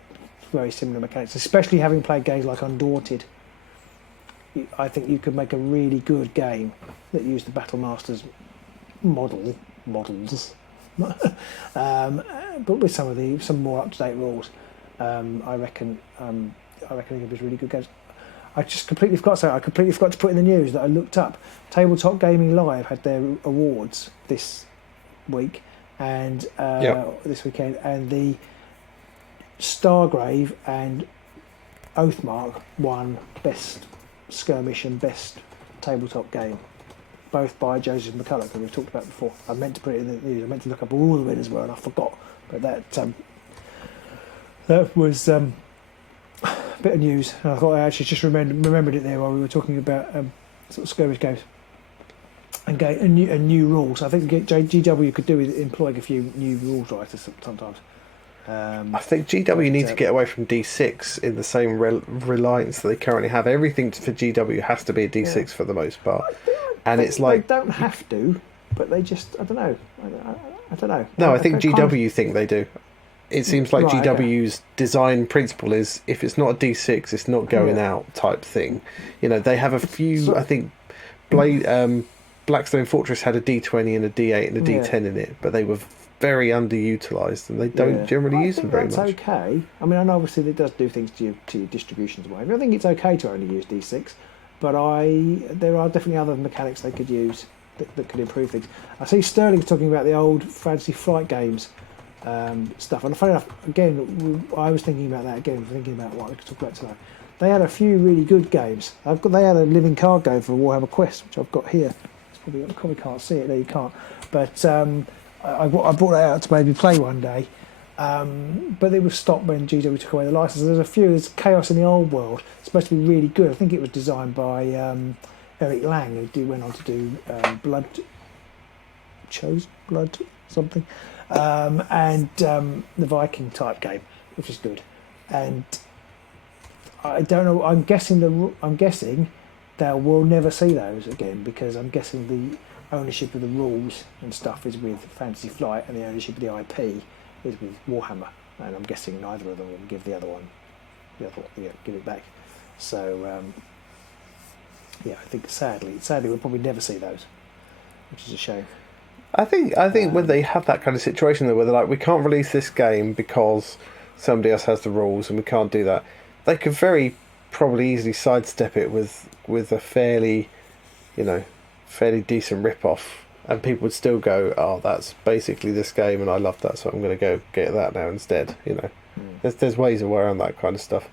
very similar mechanics. Especially having played games like Undaunted, I think you could make a really good game that used the Battle Masters models, but with some more up to date rules. I reckon it was really good games. I completely forgot to put in the news that I looked up. Tabletop Gaming Live had their awards this week and this weekend, and the Stargrave and Oathmark won Best Skirmish and Best Tabletop Game, both by Joseph McCulloch, that we've talked about before. I meant to put it in the news. I meant to look up all the winners were, and I forgot. But that was a bit of news. And I thought I actually just remembered it there while we were talking about sort of skirmish games and new rules. I think GW could do with employing a few new rules writers sometimes. I think GW need to get away from D6 in the same reliance that they currently have. Everything for GW has to be a D6 for the most part. And it's like... They don't have to, but they just... I don't know. I don't know. No, I think GW think they do. It seems like GW's design principle is if it's not a D6, it's not going out type thing. They have a few... I think Blackstone Fortress had a D20 and a D8 and a D10 in it, but they were very underutilised, and they don't generally use them very much. That's okay. I mean, I know obviously it does do things to your distributions and whatever. I think it's okay to only use D6, but there are definitely other mechanics they could use that could improve things. I see Sterling's talking about the old Fantasy Flight games stuff, and funny enough, again, I was thinking about that again, thinking about what we could talk about tonight. They had a few really good games. They had a living card game for Warhammer Quest, which I've got here. You probably can't see it there, you can't. But I brought that out to maybe play one day. But it was stopped when GW took away the license. There's a few. There's Chaos in the Old World. It's supposed to be really good. I think it was designed by Eric Lang, who went on to do Blood something, and the Viking type game, which is good. And I don't know. I'm guessing we'll never see those again, because I'm guessing the ownership of the rules and stuff is with Fantasy Flight, and the ownership of the IP is with Warhammer. And I'm guessing neither of them will give the other one, give it back. So I think sadly we'll probably never see those, which is a shame. I think when they have that kind of situation though, where they're like, we can't release this game because somebody else has the rules and we can't do that, they could very probably easily sidestep it with a fairly decent rip-off, and people would still go, oh, that's basically this game and I love that, so I'm going to go get that now instead. There's ways around that kind of stuff.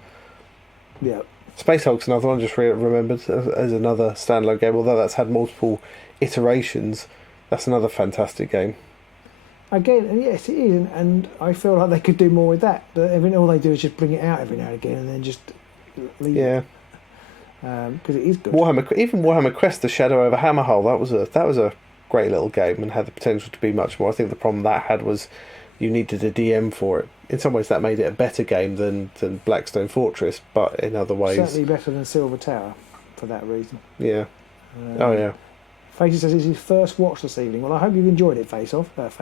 Yeah. Space Hulk's another one I just remembered as another standalone game, although that's had multiple iterations. That's another fantastic game. Again, yes, it is, and I feel like they could do more with that. But all they do is just bring it out every now and again, and then just leave it. Because it is good. Warhammer Quest: The Shadow over Hammerhall. That was a great little game and had the potential to be much more. I think the problem that had was you needed a DM for it. In some ways, that made it a better game than Blackstone Fortress, but in other ways, certainly better than Silver Tower for that reason. Yeah. Oh yeah. Facey says it's his first watch this evening. Well, I hope you've enjoyed it, Face It. Face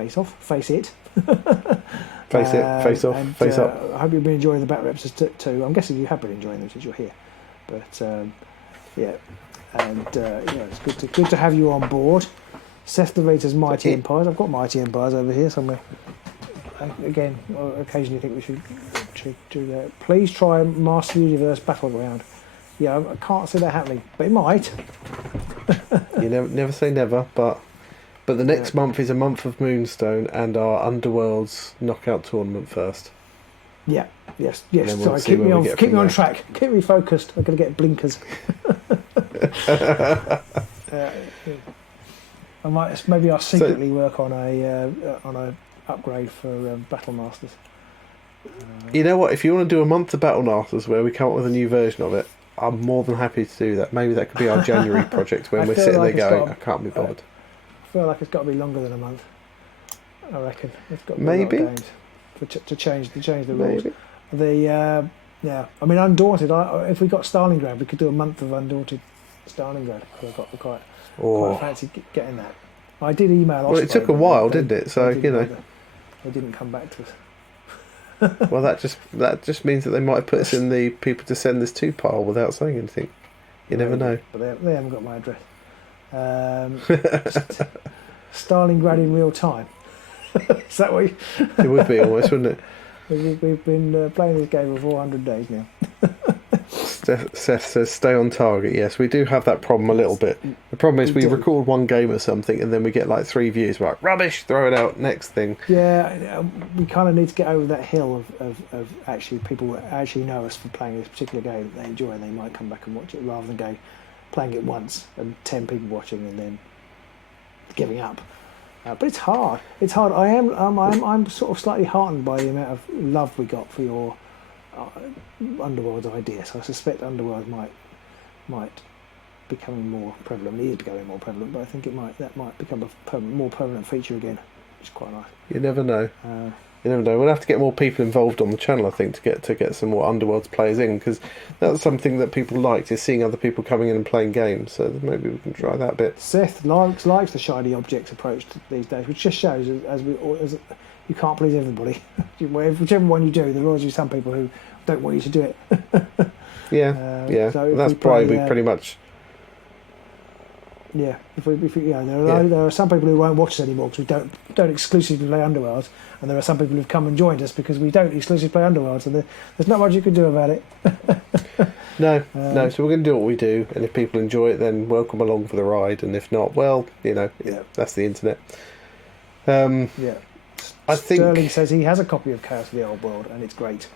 it, face off, and, face up. I hope you've been enjoying the Battle episodes too. I'm guessing you have been enjoying them since you're here. But it's good to have you on board. Seth DeVita's Mighty Empires. I've got Mighty Empires over here somewhere. Again, I occasionally think we should do that. Please try Master of the Universe Battleground. Yeah, I can't see that happening, but it might. You never say never, but the next month is a month of Moonstone and our Underworlds knockout tournament first. Yeah, yes. Sorry, keep me on track. Keep me focused. I'm going to get blinkers. Maybe I'll secretly work on a upgrade for Battle Masters. You know what? If you want to do a month of Battle Masters where we come up with a new version of it, I'm more than happy to do that. Maybe that could be our January project when we're sitting there going, I can't be bothered. I feel like it's got to be longer than a month. I reckon it's got to be maybe a lot of games to change the rules. Maybe. I mean, Undaunted. If we got Stalingrad, we could do a month of Undaunted Stalingrad. I got quite fancy getting that. I did email. Well, it took a while, didn't it? So they didn't come back to us. Well, that just means that they might have put us in the people to send this to pile without saying anything. You never know. But they haven't got my address. Stalingrad in real time. Is that what? It would be almost, wouldn't it? We've been playing this game for 400 days now. Seth says stay on target. Yes, we do have that problem a little bit. The problem is we record one game or something and then we get like 3 views. We're like, rubbish, throw it out, next thing. Yeah, we kind of need to get over that hill of actually people actually know us for playing this particular game that they enjoy, and they might come back and watch it rather than playing it once and 10 people watching and then giving up. But it's hard. It's hard. I'm sort of slightly heartened by the amount of love we got for your Underworld idea. So I suspect Underworld might become more prevalent. It is becoming more prevalent, but I think that might become a more permanent feature again, which is quite nice. You never know. You never know. We'll have to get more people involved on the channel, I think, to get some more Underworlds players in, because that's something that people liked, is seeing other people coming in and playing games. So maybe we can try that bit. Seth likes the shiny objects approach these days, which just shows as you can't please everybody. Whichever one you do, there will always be some people who don't want you to do it. Yeah. So that's probably pretty much. Yeah, there are some people who won't watch us anymore because we don't exclusively play Underworlds, and there are some people who've come and joined us because we don't exclusively play Underworlds, and there's not much you can do about it. No. So we're going to do what we do, and if people enjoy it, then welcome along for the ride, and if not, well, that's the internet. I think Sterling says he has a copy of Chaos of the Old World, and it's great.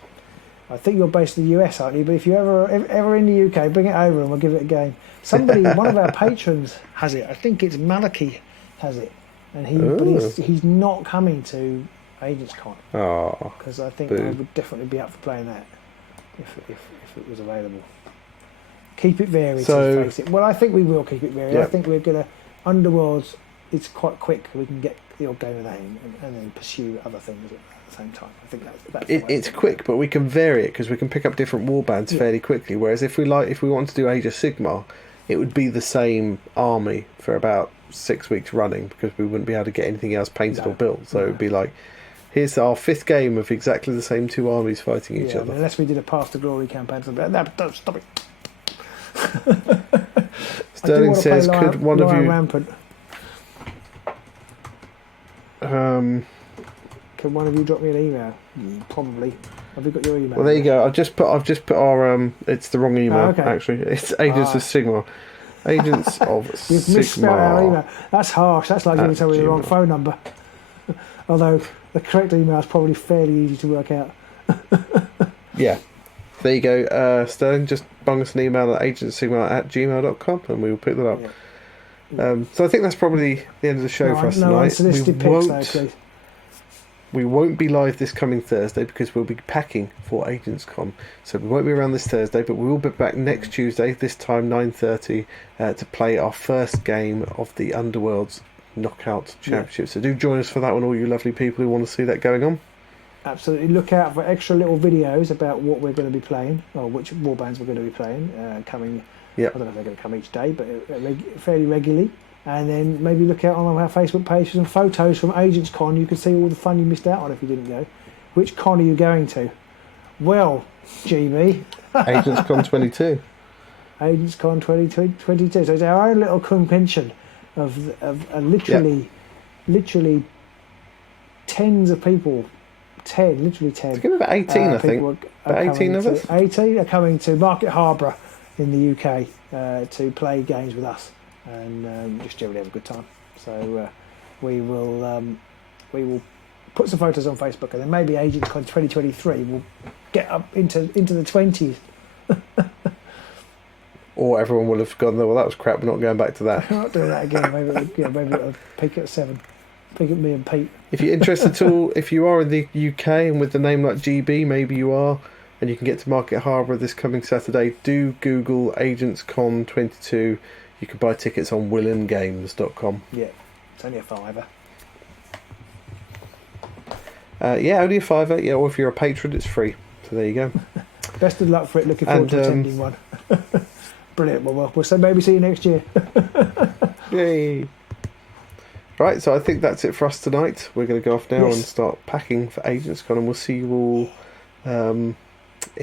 I think you're based in the US, aren't you? But if you're ever in the UK, bring it over and we'll give it a game. One of our patrons has it. I think it's Malachi has it, and he's not coming to Agents Con. Oh, because I think I would definitely be up for playing that if it was available. Keep it varied, So, face it. Well, I think we will keep it varied. I think we're going to... Underworlds, it's quite quick. We can get the odd game of that in and then pursue other things at the same time. I think that's it's quick, but we can vary it because we can pick up different warbands fairly quickly. Whereas if we want to do Age of Sigmar, it would be the same army for about 6 weeks running because we wouldn't be able to get anything else painted or built. So it would be like, here's our 5th game of exactly the same 2 armies fighting each other. Unless we did a Path to Glory campaign. Don't stop it. Sterling says, could one of you... Rampant. Can one of you drop me an email? Probably. Have you got your email? Well, there you go. I've just put our it's the wrong email actually. It's Agents of Sigmar. Agents of You've Sigmar. misspelled our email. That's harsh. That's like giving somebody the wrong phone number. Although the correct email is probably fairly easy to work out. Yeah. There you go. Sterling, just bung us an email at agentssigmar@gmail.com and we will pick that up. Yeah. So I think that's probably the end of the show for us tonight. We won't be live this coming Thursday because we'll be packing for Agents Con. So we won't be around this Thursday, but we will be back next Tuesday, this time 9:30, to play our first game of the Underworld's Knockout Championship. So do join us for that one, all you lovely people who want to see that going on. Absolutely. Look out for extra little videos about what we're going to be playing, or which warbands we're going to be playing, coming. I don't know if they're going to come each day, but fairly regularly. And then maybe look out on our Facebook page for some photos from Agents Con. You can see all the fun you missed out on if you didn't go. Which con are you going to? Well, GB. Agents Con 22. Agents Con 2022. So it's our own little convention of literally tens of people. Literally 10. It's going to be about 18, I think. About 18 of us? 18 are coming to Market Harbour in the UK to play games with us and just generally have a good time. So we will put some photos on Facebook, and then maybe Agents Con 2023 will get up into the 20s. Or everyone will have gone, well, that was crap, we're not going back to that. We're not doing that again. Maybe it'll peak at 7. Peak at me and Pete. If you're interested at all, if you are in the UK and with the name like GB, maybe you are, and you can get to Market Harbour this coming Saturday, do Google Agents Con 22. You can buy tickets on willingames.com. Yeah, it's only a £5. Only a £5. Yeah, or if you're a patron, it's free. So there you go. Best of luck for it. Looking forward to attending one. Brilliant. Well, we'll maybe see you next year. Yay. Right, so I think that's it for us tonight. We're going to go off now and start packing for Agents Con, and we'll see you all in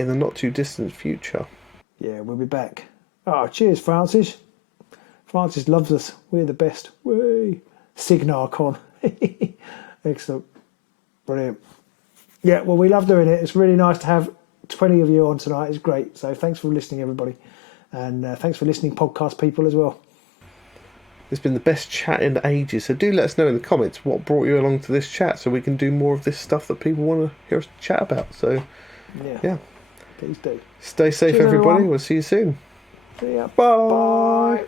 the not too distant future. Yeah, we'll be back. Oh, cheers, Francis. Francis loves us. We're the best. Way. Signar Con. Excellent. Brilliant. Yeah, well, we love doing it. It's really nice to have 20 of you on tonight. It's great. So thanks for listening, everybody. And thanks for listening, podcast people, as well. It's been the best chat in ages. So do let us know in the comments what brought you along to this chat so we can do more of this stuff that people want to hear us chat about. So, yeah. Please do. Stay safe, everybody. Everyone. We'll see you soon. See ya. Bye. Bye.